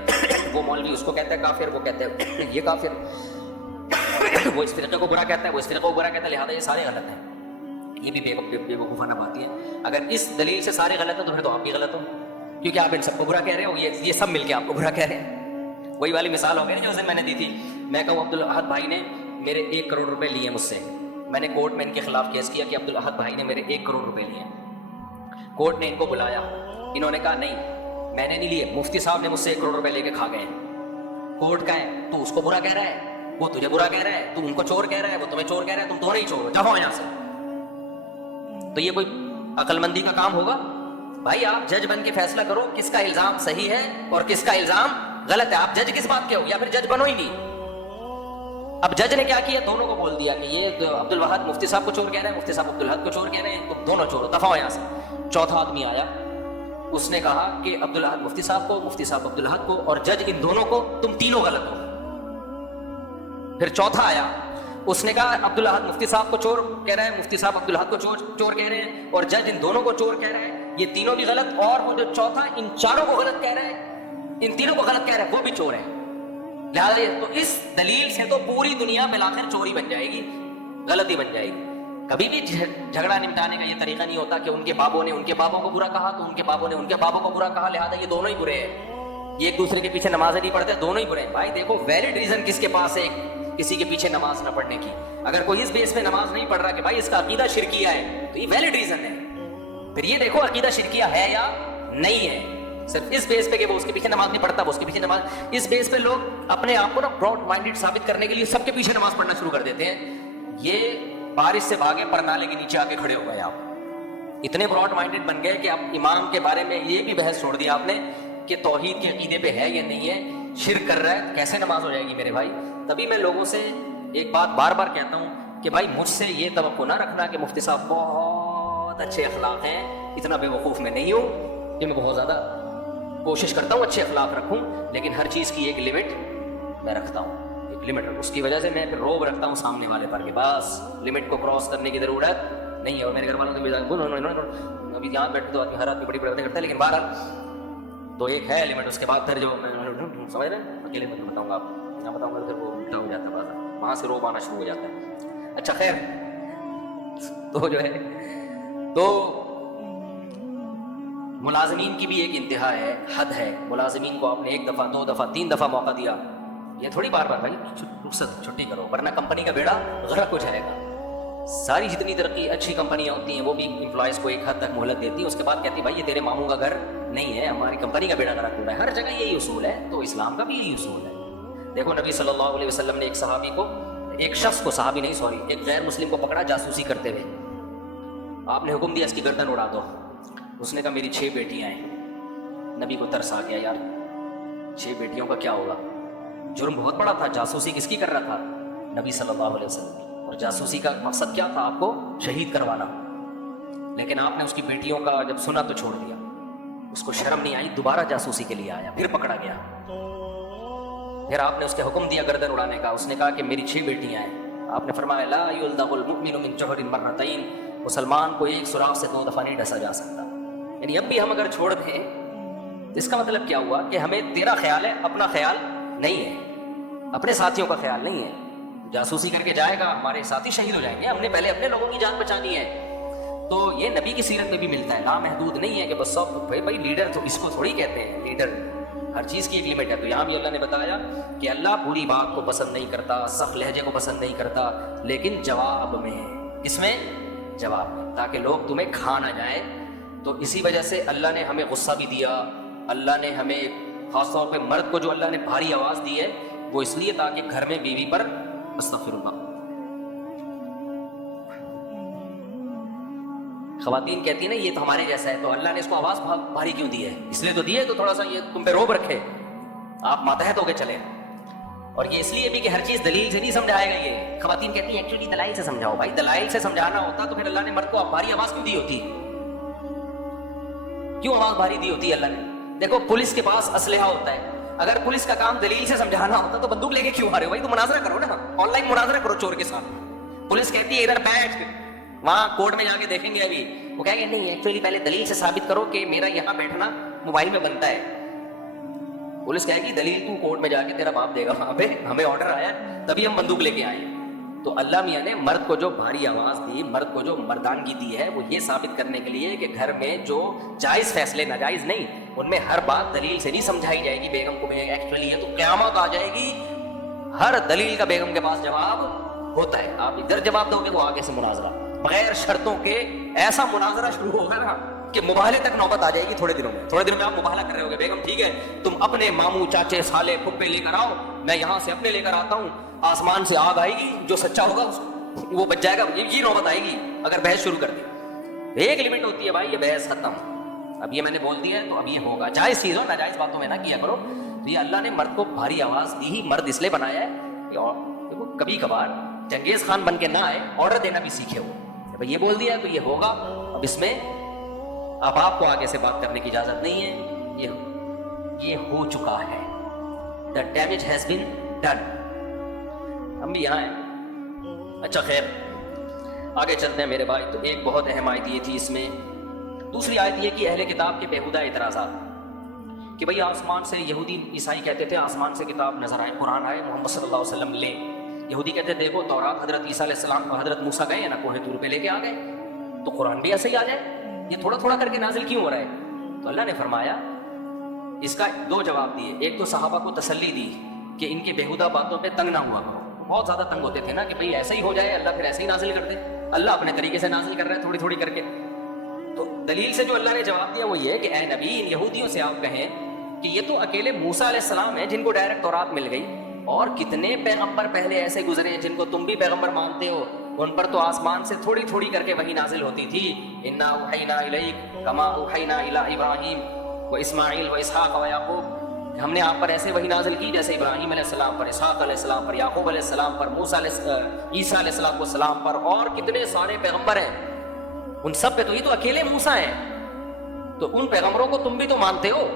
وہ مولوی اس کو کہتا ہے کافر, وہ کہتے ہیں یہ کافر, وہ اس فرقے کو برا کہتا ہے, وہ اس فرقے کو برا کہتا ہے, لہٰذا یہ سارے غلط ہیں. یہ بھی بے وقوفانہ باتیں ہیں. اگر اس دلیل سے سارے غلط ہیں تو پھر تو آپ بھی غلط ہو, کیونکہ آپ ان سب کو برا کہہ رہے ہو, یہ سب مل کے آپ کو برا کہہ رہے ہیں. وہی والی مثال ہو گئی نا جو اسے میں نے دی تھی. میں کہوں عبدالاحد بھائی نے میرے 1 کروڑ روپے لیے مجھ سے, میں نے کورٹ میں ان کے خلاف کیس کیا کہ عبدالاحد بھائی نے میرے 1 کروڑ روپے لیے. کورٹ نے ان کو بلایا, انہوں نے کہا نہیں میں نے نہیں لیے, مفتی صاحب نے مجھ سے 1 کروڑ روپے لے کے کھا گئے. کورٹ کا ہے, تو اس کو برا کہہ رہا ہے, وہ تجھے برا کہہ رہا ہے, تو ان کو چور کہہ رہا ہے, وہ تمہیں چور کہہ رہا ہے, تم دونوں ہی چور ہو, جاؤ یہاں سے. تو یہ کوئی عقل مندی کا کام ہوگا؟ بھائی آپ جج بن کے فیصلہ کرو کس کا الزام صحیح ہے اور کس کا الزام غلط ہے. آپ جج کس بات کے ہو, یا پھر جج بنو ہی نہیں. اب جج نے کیا کیا, دونوں کو بول دیا کہ یہ عبدالوہاب مفتی صاحب کو چور کہہ رہے ہیں, مفتی صاحب عبدالاحد کو چور کہہ رہے ہیں, تم دونوں چور ہو, دفع ہو یہاں سے. چوتھا آدمی آیا, اس نے کہا کہ عبدالاحد مفتی صاحب کو, مفتی صاحب عبدالاحد کو, اور جج ان دونوں کو, تم تینوں غلط ہو. پھر چوتھا آیا, اس نے کہا عبدالاحد مفتی صاحب کو چور کہہ رہا ہے, مفتی صاحب عبدالاحد کو چور کہہ رہے ہیں, اور جج ان دونوں کو چور کہہ رہا ہے, یہ تینوں بھی غلط. اور وہ جو چوتھا ان چاروں کو غلط کہہ رہا ہے, ان تینوں کو غلط کہہ رہا ہے, وہ بھی چور ہے. لہٰذا تو اس دلیل سے تو پوری دنیا بالآخر چوری بن جائے گی, غلطی بن جائے گی. کبھی بھی جھگڑا نمٹانے کا یہ طریقہ نہیں ہوتا کہ ان کے بابوں نے ان کے بابوں کو برا کہا تو ان کے بابوں نے ان کے بابوں کو برا کہا, لہٰذا یہ دونوں ہی برے ہیں, یہ ایک دوسرے کے پیچھے نمازیں نہیں پڑھتے, دونوں ہی برے ہیں. بھائی دیکھو ویلڈ ریزن کس کے پاس ہے کسی کے پیچھے نماز نہ پڑھنے کی. اگر کوئی اس بیس پہ نماز نہیں پڑھ رہا کہ بھائی اس کا عقیدہ شرکیہ ہے, تو یہ ویلڈ ریزن ہے. پھر یہ دیکھو عقیدہ شرکیہ ہے یا نہیں ہے, صرف اس بیس پہ کہ وہ اس کے پیچھے نماز نہیں پڑھتا, وہ اس کے پیچھے نماز, اس بیس پہ لوگ اپنے آپ کو نا براڈ مائنڈڈ ثابت کرنے کے لیے سب کے پیچھے نماز پڑھنا شروع کر دیتے ہیں. یہ بارش سے بھاگے پر نالے کے نیچے آ کے کھڑے ہو گئے. آپ اتنے براڈ مائنڈڈ بن گئے کہ اب امام کے بارے میں یہ بھی بحث چھوڑ دیا آپ نے کہ توحید کے عقیدے پہ ہے یا نہیں ہے, شرک کر رہا ہے, کیسے نماز ہو جائے گی میرے بھائی. تبھی میں لوگوں سے ایک بات بار بار کہتا ہوں کہ بھائی مجھ سے یہ توقع نہ رکھنا کہ مفتی صاحب بہت اچھے اخلاق ہیں, اتنا بے وقوف میں نہیں ہوں کہ میں بہت زیادہ کوشش کرتا ہوں اچھے اخلاق رکھوں, لیکن ہر چیز کی ایک لمٹ میں رکھتا ہوں, ایک لمٹ. اس کی وجہ سے میں پھر روب رکھتا ہوں سامنے والے پر کہ بس لمٹ کو کراس کرنے کی ضرورت نہیں ہے. اور میرے گھر والوں سے ابھی یہاں بیٹھے تو آدمی ہر آدمی بڑی بڑی باتیں کرتا ہے, لیکن بہرحال تو ایک ہے لمٹ. اس کے بعد پھر جو سمجھ رہے ہیں, اکیلے میں بتاؤں گا, آپ یہاں بتاؤں گا پھر وہ الٹا ہو جاتا ہے, وہاں سے روب آنا شروع ہو جاتا ہے. اچھا خیر, تو جو ہے تو ملازمین کی بھی ایک انتہا ہے, حد ہے. ملازمین کو آپ نے 1 دفعہ 2 دفعہ 3 دفعہ موقع دیا, یہ تھوڑی بار بار بھائی رخصت چھٹی کرو ورنہ کمپنی کا بیڑا غرق ہو جائے گا. ساری جتنی ترقی اچھی کمپنیاں ہوتی ہیں وہ بھی امپلائز کو ایک حد تک مہلت دیتی ہیں, اس کے بعد کہتی ہے بھائی یہ تیرے ماموں کا گھر نہیں ہے, ہماری کمپنی کا بیڑا غرق ہو رہا ہے. ہر جگہ یہی اصول ہے, تو اسلام کا بھی یہی اصول ہے. دیکھو نبی صلی اللہ علیہ وسلم نے ایک صحابی کو, ایک شخص کو, صحابی نہیں سوری, ایک غیر مسلم کو پکڑا جاسوسی کرتے ہوئے. آپ نے حکم دیا اس کی گردن اڑا دو. اس نے کہا میری 6 بیٹیاں ہیں. نبی کو ترس آ گیا, یار 6 بیٹیوں کا کیا ہوگا, جرم بہت بڑا تھا. جاسوسی کس کی کر رہا تھا؟ نبی صلی اللہ علیہ وسلم. اور جاسوسی کا مقصد کیا تھا؟ آپ کو شہید کروانا. لیکن آپ نے اس کی بیٹیوں کا جب سنا تو چھوڑ دیا. اس کو شرم نہیں آئی, دوبارہ جاسوسی کے لیے آیا, پھر پکڑا گیا. پھر آپ نے اس کے حکم دیا گردن اڑانے کا. اس نے کہا کہ میری 6 بیٹیاں ہیں. آپ نے فرمایا لا یلدغ المؤمن من جحر مرتين, مسلمان کو ایک سوراخ سے 2 دفعہ نہیں ڈسا جا سکتا. یعنی اب بھی ہم اگر چھوڑ دیں تو اس کا مطلب کیا ہوا کہ ہمیں تیرا خیال ہے, اپنا خیال نہیں ہے, اپنے ساتھیوں کا خیال نہیں ہے. جاسوسی کر کے جائے گا, ہمارے ساتھی شہید ہو جائیں گے, ہم نے پہلے اپنے لوگوں کی جان بچانی ہے. تو یہ نبی کی سیرت میں بھی ملتا ہے, لامحدود نہیں ہے کہ بس سب بھائی لیڈر تو اس کو تھوڑی کہتے ہیں لیڈر, ہر چیز کی ایک لمٹ ہے. تو یہاں بھی اللہ نے بتایا کہ اللہ بری بات کو پسند نہیں کرتا, سخت لہجے کو پسند نہیں کرتا, لیکن جواب میں, اس میں جواب میں, تاکہ لوگ تمہیں کھا نہ جائیں. تو اسی وجہ سے اللہ نے ہمیں غصہ بھی دیا. اللہ نے ہمیں خاص طور پہ مرد کو جو اللہ نے بھاری آواز دی ہے وہ اس لیے تاکہ گھر میں بیوی پر استغفر اللہ. خواتین کہتی ہیں نا یہ تو ہمارے جیسا ہے, تو اللہ نے اس کو آواز بھاری کیوں دی ہے؟ اس لیے تو دی ہے تو تھوڑا سا یہ تم پہ روب رکھے, آپ ماتحت ہو کے چلے. اور یہ اس لیے بھی کہ ہر چیز دلیل سے نہیں سمجھائے گا. یہ خواتین کہتی ہیں ایکچولی دلائل سے سمجھاؤ. بھائی دلائل سے سمجھانا ہوتا تو پھر اللہ نے مرد کو بھاری آواز کیوں دی ہوتی؟ کیوں آواز بھاری دی ہوتی ہے اللہ نے؟ دیکھو پولیس کے پاس اسلحہ ہوتا ہے, اگر پولیس کا کام دلیل سے سمجھانا ہوتا تو بندوق لے کے کیوں آ رہے ہو بھائی؟ تو مناظرہ کرو نا, آن لائن مناظرہ کرو چور کے ساتھ. پولیس کہتی ہے ادھر بیٹھ, وہاں کورٹ میں جا کے دیکھیں گے. ابھی وہ کہیں گے نہیں ایکچولی پہلے دلیل سے ثابت کرو کہ میرا یہاں بیٹھنا موبائل میں بنتا ہے. پولیس کہے گی دلیل تو کورٹ میں جا کے تیرا باپ دے گا, وہاں پہ ہمیں آرڈر آیا تبھی ہم بندوق لے کے آئے. تو اللہ میاں نے مرد کو جو بھاری آواز دی, مرد کو جو مردانگی دی ہے, وہ یہ ثابت کرنے کے لیے کہ گھر میں جو جائز فیصلے ناجائز نہیں, ان میں ہر بات دلیل سے نہیں سمجھائی جائے گی بیگم کو. ایکچولی یہ تو قیامت آ جائے گی, ہر دلیل کا بیگم کے پاس جواب ہوتا ہے. آپ ادھر جواب دو گے تو آگے سے مناظرہ بغیر شرطوں کے, ایسا مناظرہ شروع ہوگا نا کہ مباہلے تک نوبت آ جائے گی. تھوڑے دنوں میں آپ مباہلہ کر رہے ہوگے, بیگم ٹھیک ہے تم اپنے ماموں چاچے سالے پھپھے لے کر آؤ, میں یہاں سے اپنے لے کر آتا ہوں, آسمان سے آگ آئے گی, جو سچا ہوگا وہ بچ جائے گا. یہ نوبت آئے گی اگر بحث شروع کر دی. ایک لمٹ ہوتی ہے بھائی, یہ بحث ختم, اب یہ میں نے بول دیا ہے تو اب یہ ہوگا. جائز چیز ہو, ناجائز باتوں میں نہ کیا کرو. تو یہ اللہ نے مرد کو بھاری آواز دی ہی, مرد اس لیے بنایا ہے کہ کبھی کبھار چنگیز خان بن کے نہ آئے, آرڈر دینا بھی سیکھے ہو. یہ بول دیا تو یہ ہوگا. اب اس میں اب آپ کو آگے سے بات کرنے کی اجازت نہیں ہے, یہ ہو چکا ہے. The damage has been done. ہم بھی یہاں ہیں. اچھا خیر آگے چلتے ہیں میرے بھائی. تو ایک بہت اہم آیت یہ تھی اس میں. دوسری آیت یہ کہ اہل کتاب کے بیہودہ اعتراضات, کہ بھئی آسمان سے, یہودی عیسائی کہتے تھے آسمان سے کتاب نظر آئے, قرآن آئے, محمد صلی اللہ علیہ وسلم لے. یہودی کہتے دیکھو تورات حضرت عیسیٰ علیہ السلام کو حضرت موسیٰ گئے نا کوہ طور پہ لے کے آ گئے, تو قرآن بھی ایسے ہی آ جائے, یہ تھوڑا تھوڑا کر کے نازل کیوں ہو رہا ہے؟ تو اللہ نے فرمایا اس کا 2 جواب دیے. ایک تو صحابہ کو تسلی دی کہ ان کے بیہودہ باتوں پہ تنگ نہ ہوا کرو. بہت زیادہ تنگ ہوتے تھے نا کہ بھئی ایسا ہی ہو جائے, اللہ پھر ایسے ہی نازل کر دے. اللہ اپنے طریقے سے نازل کر رہا ہے تھوڑی تھوڑی کر کے. تو دلیل سے جو اللہ نے جواب دیا وہ یہ کہ اے نبی, ان یہودیوں سے آپ کہیں کہ یہ تو اکیلے موسیٰ علیہ السلام ہیں جن کو ڈائریکٹ تورات مل گئی, اور کتنے پیغمبر پہلے ایسے گزرے ہیں جن کو تم بھی پیغمبر مانتے ہو, ان پر تو آسمان سے تھوڑی تھوڑی کر کے وحی نازل ہوتی تھی. انا اوحینا الیک کما اوحینا الی ابراہیم و اسماعیل و اسحاق و یعقوب, ہم نے آپ پر ایسے وحی نازل کی جیسے ابراہیم علیہ السلام پر, اسحاق علیہ السلام پر, یعقوب علیہ السلام پر, عیسیٰ علیہ السلام پر, اور کتنے سارے پیغمبر ہیں. ان سب پہ تو یہ تو اکیلے موسیٰ ہیں, تو ان پیغمبروں کو تم بھی تو مانتے ہو,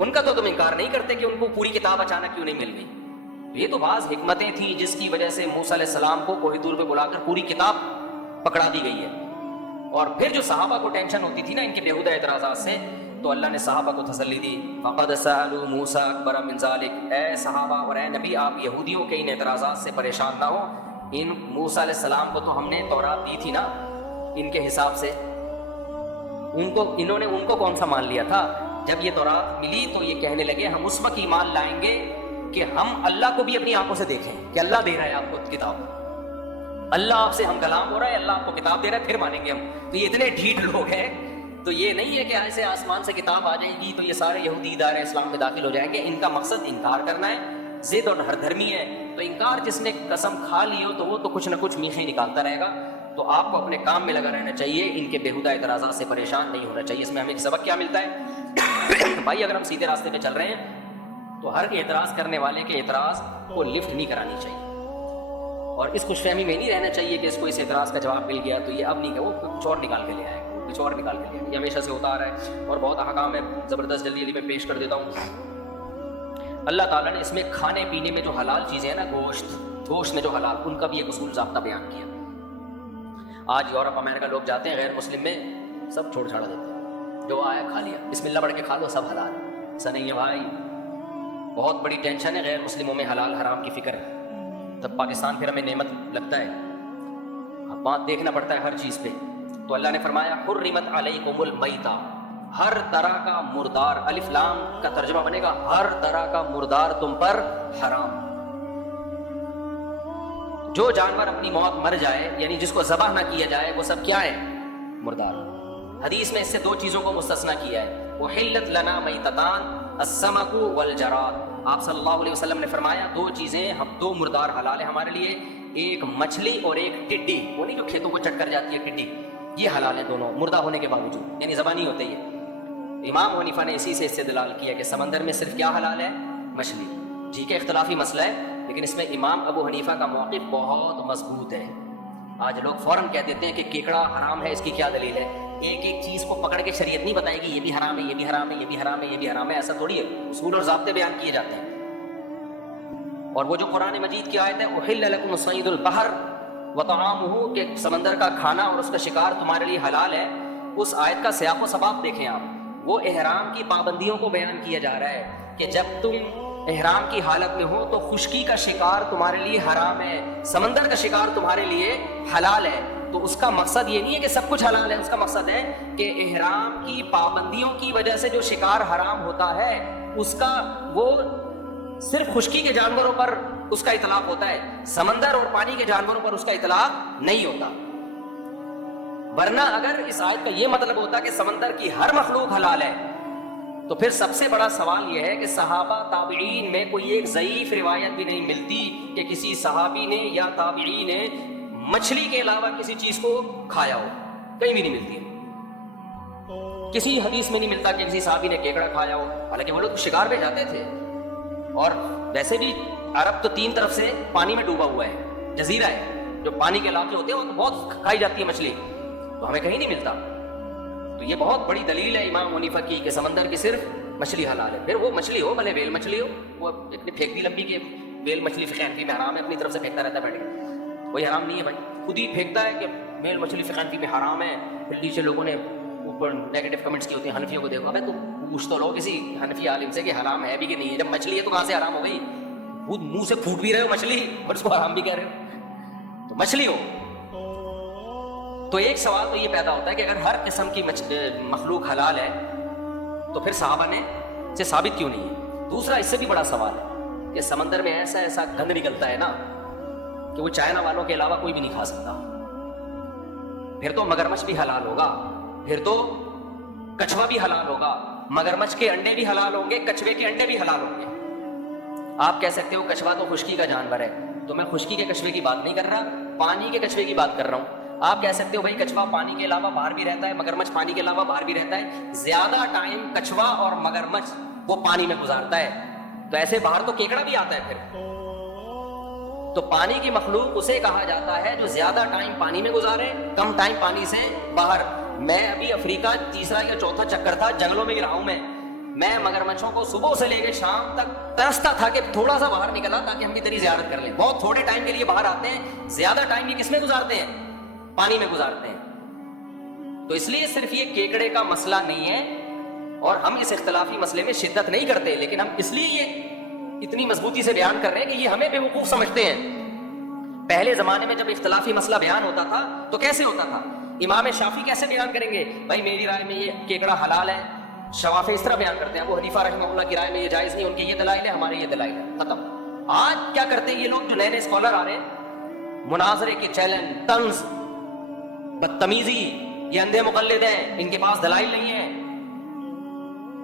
ان کا تو تم انکار نہیں کرتے کہ ان کو پوری کتاب اچانک کیوں نہیں مل گئی. یہ تو بعض حکمتیں تھیں جس کی وجہ سے موسیٰ علیہ السلام کو کوہ طور پہ بلا کر پوری کتاب پکڑا دی گئی ہے. اور پھر جو صحابہ کو ٹینشن ہوتی تھی نا ان کے بیہودہ اعتراضات سے, تو اللہ نے صحابہ کو تسلی دی. فقد سألوا موسیٰ اکبر من ذلک, اے صحابہ اور اے نبی آپ یہودیوں کے ان اعتراضات سے پریشان نہ ہو. ان موسیٰ علیہ السلام کو تو ہم نے تورات دی تھی نا ان کے حساب سے, انہوں نے ان کو کون سا مان لیا تھا؟ جب یہ تورات ملی تو یہ کہنے لگے ہم اس وقت ایمان لائیں گے کہ ہم اللہ کو بھی اپنی آنکھوں سے دیکھیں کہ اللہ دے رہا ہے آپ کو کتاب. اللہ آپ سے ہم کلام ہو رہا ہے, اللہ آپ کو کتاب دے رہا ہے, پھر مانیں گے ہم. تو یہ اتنے ڈھیٹ لوگ ہیں. تو یہ نہیں ہے کہ ایسے آسمان سے کتاب آ جائے گی تو یہ سارے یہودی ادارے اسلام میں داخل ہو جائیں گے. ان کا مقصد انکار کرنا ہے, ضد اور ہر دھرمی ہے. تو انکار جس نے قسم کھا لی ہو تو وہ تو کچھ نہ کچھ میخیں نکالتا رہے گا. تو آپ کو اپنے کام میں لگا رہنا چاہیے, ان کے بیہودہ اعتراضات سے پریشان نہیں ہونا چاہیے. اس میں ہمیں ایک سبق کیا ملتا ہے بھائی, اگر ہم سیدھے راستے پہ چل رہے ہیں تو ہر اعتراض کرنے والے کے اعتراض کو لفٹ نہیں کرانی چاہیے, اور اس خوش فہمی میں نہیں رہنا چاہیے کہ اس کو اس اعتراض کا جواب مل گیا تو یہ اب نہیں کہ وہ کچھ اور نکال کے لے آئے, کچھ اور نکال کے لے آئے. یہ ہمیشہ سے ہوتا آ رہا ہے, اور بہت احکام ہے زبردست, جلدی جلدی میں پیش کر دیتا ہوں. اللہ تعالیٰ نے اس میں کھانے پینے میں جو حلال چیزیں ہیں نا, گوشت میں جو حلال, ان کا بھی ایک اصول ضابطہ بیان کیا. آج یورپ امریکہ لوگ جاتے ہیں غیر مسلم میں, سب چھوڑ چھاڑا دیتے ہیں, جو آیا کھا لیا, بسم اللہ پڑھ کے کھا لو, سب حلال. ایسا نہیں ہے بھائی, بہت بڑی ٹینشن ہے غیر مسلموں میں حلال حرام کی فکر ہے. تب پاکستان پھر ہمیں نعمت لگتا ہے, اب بات دیکھنا پڑتا ہے ہر چیز پہ. تو اللہ نے فرمایا حرمت علیکم المیتہ, ہر طرح کا مردار, الف لام کا ترجمہ بنے گا ہر طرح کا مردار تم پر حرام. جو جانور اپنی موت مر جائے, یعنی جس کو ذبح نہ کیا جائے, وہ سب کیا ہے؟ مردار. حدیث میں اس سے 2 چیزوں کو مستثنیٰ کیا ہے. احلت لنا میتتان السمک والجراد. آپ صلی اللہ علیہ وسلم نے فرمایا 2 چیزیں, ہم 2 مردار حلال ہیں ہمارے لیے, ایک مچھلی اور ایک ٹڈی. وہ نہیں جو کھیتوں کو چٹ کر جاتی ہے ٹڈی, یہ حلال ہیں دونوں مردہ ہونے کے باوجود, یعنی ذبح نہیں ہوتے. یہ امام حنیفہ نے اسی سے استدلال کیا کہ سمندر میں صرف کیا حلال ہے؟ مچھلی. ٹھیک ہے, اختلافی مسئلہ ہے, لیکن اس میں امام ابو حنیفہ کا موقف بہت مضبوط ہے. آج لوگ فوراً کہہ دیتے ہیں کہ کیکڑا حرام ہے, اس کی کیا دلیل ہے؟ ایک ایک چیز کو پکڑ کے شریعت نہیں بتائے گی یہ بھی حرام ہے, یہ بھی حرام ہے, یہ بھی حرام ہے, یہ بھی حرام ہے. ایسا تھوڑی ہے, اصول اور ضابطے بیان کیے جاتے ہیں. اور وہ جو قرآن مجید کی آیت ہے احل لکم صید البحر وطعامہ, کہ سمندر کا کھانا اور اس کا شکار تمہارے لیے حلال ہے, اس آیت کا سیاق و سباق دیکھیں آپ. وہ احرام کی پابندیوں کو بیان کیا جا رہا ہے کہ جب تم احرام کی حالت میں ہو تو خشکی کا شکار تمہارے لیے حرام ہے, سمندر کا شکار تمہارے لیے حلال ہے. تو اس کا مقصد یہ نہیں ہے کہ سب کچھ حلال ہے, اس کا مقصد ہے کہ احرام کی پابندیوں کی وجہ سے جو شکار حرام ہوتا ہے اس کا وہ صرف خشکی کے جانوروں پر اس کا اطلاق ہوتا ہے, سمندر اور پانی کے جانوروں پر اس کا اطلاق نہیں ہوتا. ورنہ اگر اس آیت کا یہ مطلب ہوتا کہ سمندر کی ہر مخلوق حلال ہے تو پھر سب سے بڑا سوال یہ ہے کہ صحابہ تابعین میں کوئی ایک ضعیف روایت بھی نہیں ملتی کہ کسی صحابی نے یا تابعی نے مچھلی کے علاوہ کسی چیز کو کھایا ہو, کہیں بھی نہیں ملتی ہے. کسی حدیث میں نہیں ملتا کہ کسی صحابی نے کیکڑا کھایا ہو, حالانکہ وہ لوگ شکار پہ جاتے تھے. اور ویسے بھی عرب تو 3 طرف سے پانی میں ڈوبا ہوا ہے, جزیرہ ہے, جو پانی کے علاقے ہوتے ہیں وہ بہت کھائی جاتی ہے مچھلی, تو ہمیں کہیں نہیں ملتا. تو یہ بہت بڑی دلیل ہے امام حنیفہ کی کہ سمندر کی صرف مچھلی حلال ہے. پھر وہ مچھلی ہو, بھلے ویل مچھلی ہو, وہ اتنی پھینکتی لمبی کہ ویل مچھلی فقینفی میں حرام ہے, اپنی طرف سے پھینکتا رہتا ہے بیٹھ کے, کوئی حرام نہیں ہے بھائی. خود ہی پھینکتا ہے کہ ویل مچھلی فقینفی میں حرام ہے. پھر نیچے لوگوں نے اوپر نیگیٹو کمنٹس کی ہوتی ہیں, حنفیوں کو دیکھو, ابے تو پوچھ تو لو کسی حنفی عالم سے کہ حرام ہے بھی کہ نہیں ہے. جب مچھلی ہے تو کہاں سے حرام ہو گئی؟ خود منہ سے پھوٹ بھی رہے ہو مچھلی اور اس کو حرام بھی کہہ رہے ہو, تو مچھلی ہو. تو ایک سوال تو یہ پیدا ہوتا ہے کہ اگر ہر قسم کی مخلوق حلال ہے تو پھر صحابہ نے سے ثابت کیوں نہیں ہے؟ دوسرا اس سے بھی بڑا سوال ہے کہ سمندر میں ایسا گند نکلتا ہے نا کہ وہ چائنا والوں کے علاوہ کوئی بھی نہیں کھا سکتا. پھر تو مگرمچھ بھی حلال ہوگا, پھر تو کچھوا بھی حلال ہوگا, مگرمچھ کے انڈے بھی حلال ہوں گے, کچھوے کے انڈے بھی حلال ہوں گے. آپ کہہ سکتے ہو کچھوا تو خشکی کا جانور ہے, تو میں خشکی کے کچھوے کی بات نہیں کر رہا, پانی کے کچھوے کی بات کر رہا ہوں. آپ کہہ سکتے ہو بھائی کچھوا پانی کے علاوہ باہر بھی رہتا ہے, مگرمچھ پانی کے علاوہ باہر بھی رہتا ہے. زیادہ ٹائم کچھوا اور مگرمچھ وہ پانی میں گزارتا ہے, تو ایسے باہر تو کیکڑا بھی آتا ہے. پھر تو پانی کی مخلوق اسے کہا جاتا ہے جو زیادہ ٹائم پانی میں گزارے, کم ٹائم پانی سے باہر. میں ابھی افریقہ 3 یا 4 چکر تھا, جنگلوں میں ہی رہا ہوں میں مگرمچھوں کو صبح سے لے کے شام تک ترستا تھا کہ تھوڑا سا باہر نکلا تاکہ ہم بھی تیری زیارت کر لیں. بہت تھوڑے ٹائم کے لیے باہر آتے ہیں, زیادہ ٹائم یہ کس میں گزارتے ہیں؟ پانی میں گزارتے ہیں. تو اس لیے صرف یہ کیکڑے کا مسئلہ نہیں ہے, اور ہم اس اختلافی مسئلے میں شدت نہیں کرتے, لیکن ہم اس لیے یہ اتنی مضبوطی سے بیان کر رہے ہیں کہ یہ ہمیں بے وقوف سمجھتے ہیں. پہلے زمانے میں جب اختلافی مسئلہ بیان ہوتا تھا تو کیسے ہوتا تھا؟ امام شافعی کیسے بیان کریں گے بھائی میری رائے میں یہ کیکڑا حلال ہے, شوافی اس طرح بیان کرتے ہیں, ابو حنیفہ رحمہ اللہ کی رائے میں یہ جائز نہیں, ان کے یہ دلائل ہے, ہمارے یہ دلائل ہے, ختم. آج کیا کرتے ہیں یہ لوگ جو نئے نئے اسکالر آ رہے ہیں, مناظرے کے چیلنج، طنز، بدتمیزی، یہ اندھے مقلد ہیں، ان کے پاس دلائل نہیں ہیں.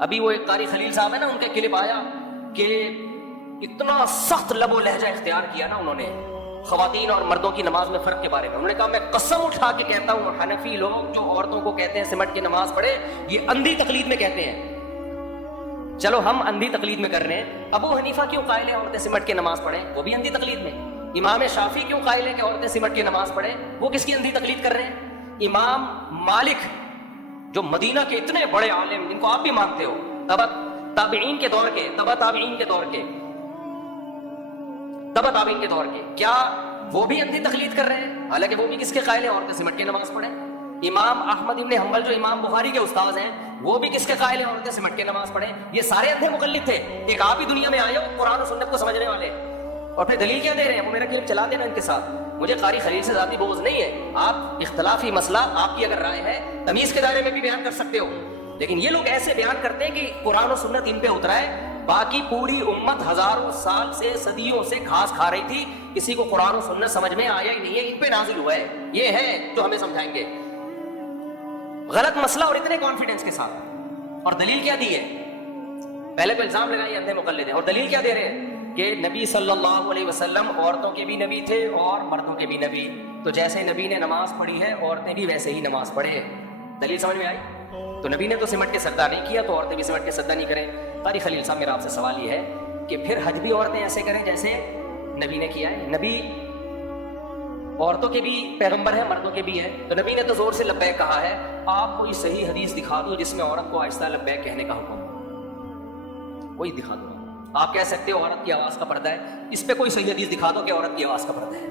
ابھی وہ ایک قاری خلیل صاحب ہے نا، ان کے کلپ آیا کہ اتنا سخت لب و لہجہ اختیار کیا نا انہوں نے خواتین اور مردوں کی نماز میں فرق کے بارے میں. انہوں نے کہا میں قسم اٹھا کے کہتا ہوں حنفی لوگ جو عورتوں کو کہتے ہیں سمٹ کے نماز پڑھے، یہ اندھی تقلید میں کہتے ہیں. چلو ہم اندھی تقلید میں کر رہے ہیں، ابو حنیفہ کیوں قائل ہے عورتیں سمٹ کے نماز پڑھیں؟ وہ بھی اندھی تقلید میں. امام شافعی کیوں قائل ہے کہ عورتیں سمٹ کے نماز پڑھیں؟ وہ کس کی اندھی تقلید کر رہے ہیں؟ امام مالک جو مدینہ کے اتنے بڑے عالم جن کو آپ بھی مانتے ہو، تابعین کے دور کے، تابعین کے دور کے، کیا وہ بھی اندھی تقلید کر رہے ہیں؟ حالانکہ وہ بھی کس کے قائل ہیں عورتیں سمٹ کے نماز پڑھیں. امام احمد ابن حنبل جو امام بخاری کے استاد ہیں، وہ بھی کس کے قائل ہیں عورتیں سمٹ کے نماز پڑھیں. یہ سارے اندھے مقلد تھے. ایک آپ ہی دنیا میں آئے ہو قرآن و سنت کو سمجھنے والے، اور پھر دلیل کیا دے رہے ہیں؟ وہ میرا کلپ چلا دینا ان کے ساتھ. مجھے قاری خلیل سے ذاتی بغض نہیں ہے، آپ اختلافی مسئلہ آپ کی اگر رائے ہے تمیز کے دائرے میں بھی بیان کر سکتے ہو، لیکن یہ لوگ ایسے بیان کرتے ہیں کہ قرآن و سنت ان پہ اترا ہے. باقی پوری امت ہزاروں سال سے، صدیوں سے گھاس کھا رہی تھی، کسی کو قرآن و سنت سمجھ میں آیا ہی نہیں ہے، ان پہ نازل ہوا ہے. یہ ہے جو ہمیں سمجھائیں گے غلط مسئلہ اور اتنے کانفیڈنس کے ساتھ. اور دلیل کیا دی ہے؟ پہلے تو الزام لگائیے اندھے مقلد ہیں، اور دلیل کیا دے رہے ہیں کہ نبی صلی اللہ علیہ وسلم عورتوں کے بھی نبی تھے اور مردوں کے بھی نبی، تو جیسے نبی نے نماز پڑھی ہے عورتیں بھی ویسے ہی نماز پڑھے. دلیل سمجھ میں آئی؟ تو نبی نے تو سمٹ کے سجدہ نہیں کیا، تو عورتیں بھی سمٹ کے سجدہ نہیں کریں. قاری خلیل صاحب میرا آپ سے سوال یہ ہے کہ پھر حج بھی عورتیں ایسے کریں جیسے نبی نے کیا ہے؟ نبی عورتوں کے بھی پیغمبر ہیں، مردوں کے بھی ہیں، تو نبی نے تو زور سے لبیک کہا ہے. آپ کوئی صحیح حدیث دکھا دو جس میں عورت کو آہستہ لبیک کہنے کا حکم ہو، کوئی دکھا دو. آپ کہہ سکتے ہو عورت کی آواز کا پردہ ہے، اس پہ کوئی صحیح حدیث دکھا دو کہ عورت کی آواز کا پردہ ہے،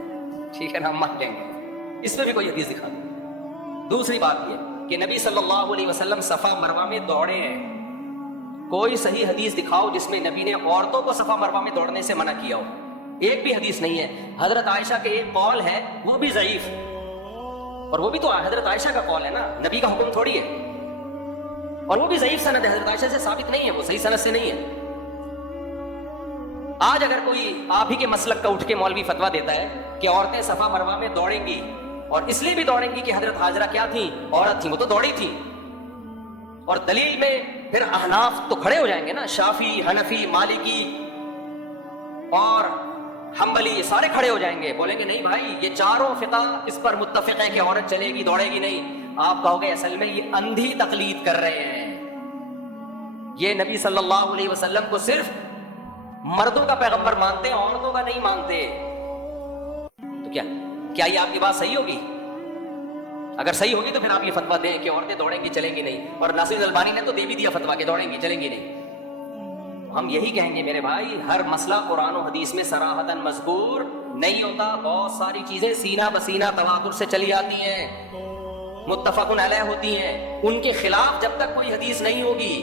ٹھیک ہے نا، ہم مان لیں گے. اس پہ بھی کوئی حدیث دکھا دو. دوسری بات یہ کہ نبی صلی اللہ علیہ وسلم صفا مروہ میں دوڑے ہیں، کوئی صحیح حدیث دکھاؤ جس میں نبی نے عورتوں کو صفا مروہ میں دوڑنے سے منع کیا ہو. ایک بھی حدیث نہیں ہے. حضرت عائشہ کے ایک قول ہے وہ بھی ضعیف، اور وہ بھی تو حضرت عائشہ کا قول ہے نا، نبی کا حکم تھوڑی ہے، اور وہ بھی ضعیف سند ہے، حضرت عائشہ سے ثابت نہیں ہے، وہ صحیح سند سے نہیں ہے. آج اگر کوئی آپ ہی کے مسلک کا اٹھ کے مولوی فتویٰ دیتا ہے کہ عورتیں صفا مروہ میں دوڑیں گی، اور اس لیے بھی دوڑیں گی کہ حضرت ہاجرہ کیا تھیں؟ عورت تھیں، وہ تو دوڑی تھیں. اور دلیل میں پھر احناف تو کھڑے ہو جائیں گے نا، شافعی، حنفی، مالکی اور حنبلی، یہ سارے کھڑے ہو جائیں گے، بولیں گے نہیں بھائی یہ چاروں فقہ اس پر متفق ہے کہ عورت چلے گی دوڑے گی نہیں. آپ کہو گے اصل میں یہ اندھی تقلید کر رہے ہیں، یہ نبی صلی اللہ علیہ وسلم کو صرف مردوں کا پیغمبر مانتے ہیں، عورتوں کا نہیں مانتے. تو کیا یہ آپ کی بات صحیح ہوگی؟ اگر صحیح ہوگی تو پھر آپ یہ فتویٰ دیں کہ عورتیں دوڑیں گی چلیں گی نہیں، اور ناصر البانی نے تو دے بھی دیا فتویٰ کہ دوڑیں گی چلیں گی نہیں. ہم یہی کہیں گے میرے بھائی، ہر مسئلہ قرآن و حدیث میں صراحتاً مذکور نہیں ہوتا. بہت ساری چیزیں سینہ بسینہ تواتر سے چلی آتی ہیں، متفق علیہ ہوتی ہیں، ان کے خلاف جب تک کوئی حدیث نہیں ہوگی،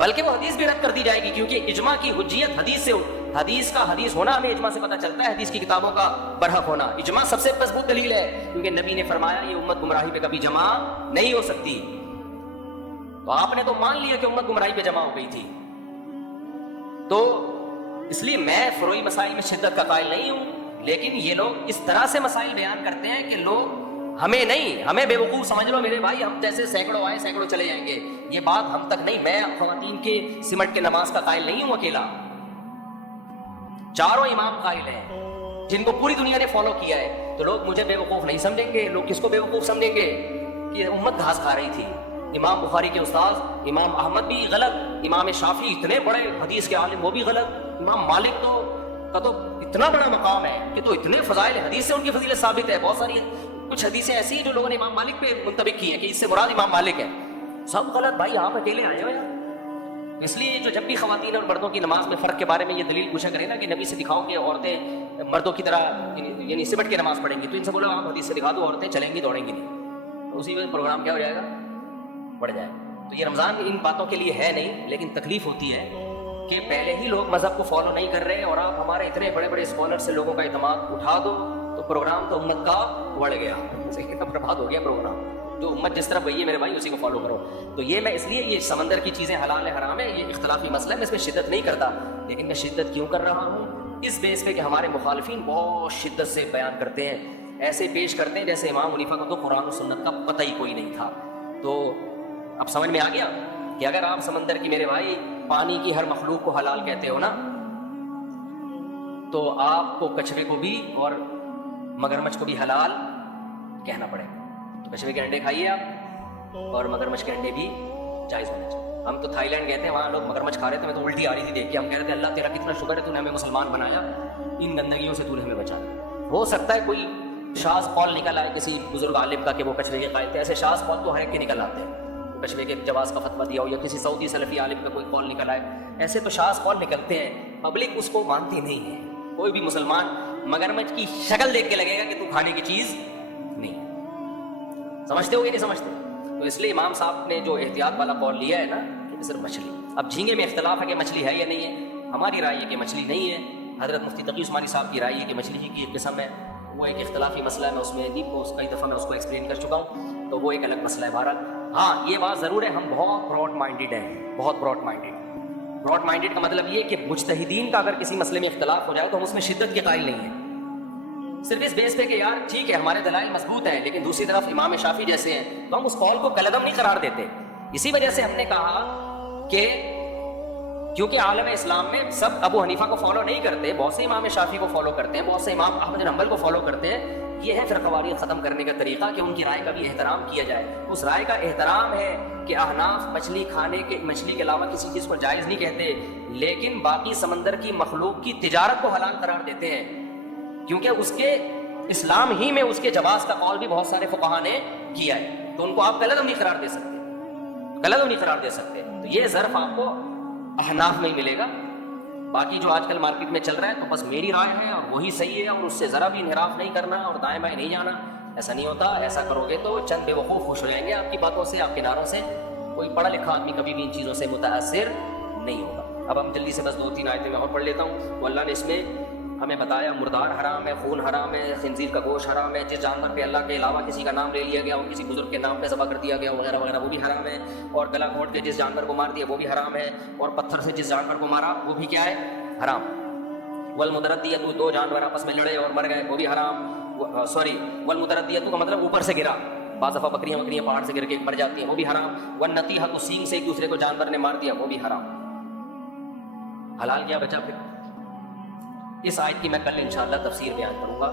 بلکہ وہ حدیث بھی رد کر دی جائے گی، کیونکہ اجماع کی حجیت حدیث سے، حدیث کا حدیث ہونا ہمیں اجماع سے پتہ چلتا ہے، حدیث کی کتابوں کا برحق ہونا. اجماع سب سے مضبوط دلیل ہے، کیونکہ نبی نے فرمایا یہ امت گمراہی پہ کبھی جمع نہیں ہو سکتی. تو آپ نے تو مان لیا کہ امت گمراہی پہ جمع ہو گئی تھی. تو اس لیے میں فروعی مسائل میں شدت کا قائل نہیں ہوں، لیکن یہ لوگ اس طرح سے مسائل بیان کرتے ہیں کہ لوگ ہمیں نہیں، ہمیں بے وقوف سمجھ لو میرے بھائی، ہم جیسے سینکڑوں آئے سینکڑوں چلے جائیں گے. یہ بات ہم تک نہیں. میں خواتین کے سمٹ کے نماز کا قائل نہیں ہوں اکیلا، چاروں امام قائل ہیں جن کو پوری دنیا نے فالو کیا ہے. تو لوگ مجھے بے وقوف نہیں سمجھیں گے. لوگ کس کو بے وقوف سمجھیں گے؟ کہ امت گھاس کھا رہی تھی. امام بخاری کے استاد امام احمد بھی غلط، امام شافعی اتنے بڑے حدیث کے عالم وہ بھی غلط، امام مالک کا تو اتنا بڑا مقام ہے کہ تو اتنے فضائل حدیث سے ان کی فضیلت ثابت ہے. بہت ساری کچھ حدیثیں ایسی ہیں جو لوگوں نے امام مالک پہ منطبق کی ہیں کہ اس سے مراد امام مالک ہے. سب غلط بھائی، آپ اکیلے آئے ہو یار. اس لیے جو جب بھی خواتین اور مردوں کی نماز میں فرق کے بارے میں یہ دلیل پوچھا کرے نا کہ نبی سے دکھاؤ کہ عورتیں مردوں کی طرح یعنی سمٹ کے نماز پڑھیں گی، تو ان سے بولو آپ حدیث سے دکھا دو عورتیں چلیں گی دوڑیں گی نہیں، تو اسی وجہ پروگرام کیا ہو جائے گا؟ بڑھ جائے. تو یہ رمضان ان باتوں کے لیے ہے نہیں، لیکن تکلیف ہوتی ہے کہ پہلے ہی لوگ مذہب کو فالو نہیں کر رہے، اور آپ ہمارے اتنے بڑے بڑے اسکالر سے لوگوں کا اعتماد اٹھا دو تو پروگرام تو امت کا بڑھ گیا، برباد ہو گیا پروگرام. جو امت جس طرف گئی ہے میرے بھائی اسی کو فالو کرو. تو یہ میں اس لیے یہ سمندر کی چیزیں حلال ہے حرام ہے یہ اختلافی مسئلہ ہے، میں اس میں شدت نہیں کرتا، لیکن میں شدت کیوں کر رہا ہوں اس بیس پہ کہ ہمارے مخالفین بہت شدت سے بیان کرتے ہیں، ایسے پیش کرتے ہیں جیسے امام حنیفہ کو تو قرآن و سنت کا پتہ ہی کوئی نہیں تھا۔ تو اب سمجھ میں آ گیا کہ اگر آپ سمندر کی میرے بھائی پانی کی ہر مخلوق کو حلال کہتے ہو نا، تو آپ کو کچھوے کو بھی اور مگرمچھ کو بھی حلال کہنا پڑے گا۔ تو کچھوے کے انڈے کھائیے آپ، اور مگرمچھ کے انڈے بھی جائز ہونے چاہیے۔ ہم تو تھائی لینڈ گئے تھے، وہاں لوگ مگرمچھ کھا رہے تھے، میں تو الٹی آ رہی تھی دیکھ کے۔ ہم کہہ رہے تھے اللہ تیرا کتنا شکر ہے تو نے ہمیں مسلمان بنایا، ان گندگیوں سے تو نے ہمیں بچایا۔ ہو سکتا ہے کوئی شاذ قول نکل آئے کسی بزرگ عالم کا کہ وہ کچھوے کے قائل تھے، ایسے شاذ قول تو ہر ایک کے نکل آتے ہیں، کچھوے کے جواز کا فتویٰ دیا ہو یا کسی سعودی سلفی عالم کا کوئی قول نکل آئے، ایسے تو شاذ قول نکلتے ہیں، پبلک اس کو مانتی نہیں ہے۔ کوئی بھی مسلمان مگرمچھ کی شکل دیکھ کے لگے گا کہ تو کھانے کی چیز نہیں۔ سمجھتے ہو کہ نہیں سمجھتے؟ تو اس لیے امام صاحب نے جو احتیاط والا قول لیا ہے نا کہ صرف مچھلی۔ اب جھینگے میں اختلاف ہے کہ مچھلی ہے یا نہیں ہے، ہماری رائے ہے کہ مچھلی نہیں ہے، حضرت مفتی تقی عثمانی صاحب کی رائے ہے کہ مچھلی ہی کی ایک قسم ہے، وہ ایک اختلافی مسئلہ ہے، میں اس میں کئی دفعہ میں اس کو ایکسپلین کر چکا ہوں، تو وہ ایک الگ مسئلہ ہے۔ بہرحال ہاں یہ بات ضرور ہے، ہم بہت براڈ مائنڈیڈ ہیں، بہت براڈ مائنڈیڈ۔ براڈ مائنڈیڈ کا مطلب یہ کہ مجتہدین کا اگر کسی مسئلے میں اختلاف ہو جائے تو ہم اس میں شدت کے قائل نہیں ہیں، صرف اس بیس پہ کہ یار ٹھیک ہے ہمارے دلائل مضبوط ہیں، لیکن دوسری طرف امام شافعی جیسے ہیں تو ہم اس قول کو کالعدم نہیں قرار دیتے۔ اسی وجہ سے ہم نے کہا کہ کیونکہ عالم اسلام میں سب ابو حنیفہ کو فالو نہیں کرتے، بہت سے امام شافعی کو فالو کرتے ہیں، بہت سے امام احمد بن حنبل کو فالو کرتے ہیں، یہ ہے فرقواریت ختم کرنے کا طریقہ کہ ان کی رائے کا بھی احترام کیا جائے۔ اس رائے کا احترام ہے کہ احناف مچھلی کے علاوہ کسی چیز کو جائز نہیں کہتے، لیکن باقی سمندر کی مخلوق کی تجارت کو حلال قرار دیتے ہیں، کیونکہ اس کے اسلام ہی میں اس کے جواز کا قول بھی بہت سارے فقہا نے کیا ہے، تو ان کو آپ کالعدم نہیں قرار دے سکتے، کالعدم نہیں قرار دے سکتے۔ تو یہ ظرف آپ کو احناف میں ہی ملے گا، باقی جو آج کل مارکیٹ میں چل رہا ہے تو بس میری رائے ہے اور وہی صحیح ہے اور اس سے ذرا بھی انحراف نہیں کرنا اور دائیں بائیں نہیں جانا، ایسا نہیں ہوتا۔ ایسا کرو گے تو چند بے وقوف خوش ہو جائیں گے آپ کی باتوں سے، آپ کے نعروں سے، کوئی پڑھا لکھا آدمی کبھی بھی ان چیزوں سے متاثر نہیں ہوگا۔ اب ہم جلدی سے بس 2-3 آیتیں میں اور پڑھ لیتا ہوں۔ تو اللہ نے اس میں ہمیں بتایا مردار حرام ہے، خون حرام ہے، خنزیر کا گوشت حرام ہے، جس جانور پہ اللہ کے علاوہ کسی کا نام لے لیا گیا اور کسی بزرگ کے نام پہ ذبح کر دیا گیا وغیرہ وغیرہ وہ بھی حرام ہے، اور گلا گھونٹ کے جس جانور کو مار دیا وہ بھی حرام ہے، اور پتھر سے جس جانور کو مارا وہ بھی کیا ہے؟ حرام۔ والمتردیۃ، 2 جانور آپس میں لڑے اور مر گئے وہ بھی حرام، والمتردیۃ کا مطلب اوپر سے گرا، بعض دفعہ بکریاں پہاڑ سے گر کے مر جاتی ہیں وہ بھی حرام، والنطیحۃ، سینگ سے ایک دوسرے کو جانور نے مار دیا وہ بھی حرام۔ حلال کیا بچا پھر؟ اس آیت کی میں کل انشاءاللہ تفسیر بیان کروں گا،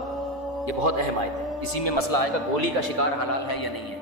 یہ بہت اہم آیت ہے، اسی میں مسئلہ آئے گا گولی کا شکار حلال ہے یا نہیں ہے۔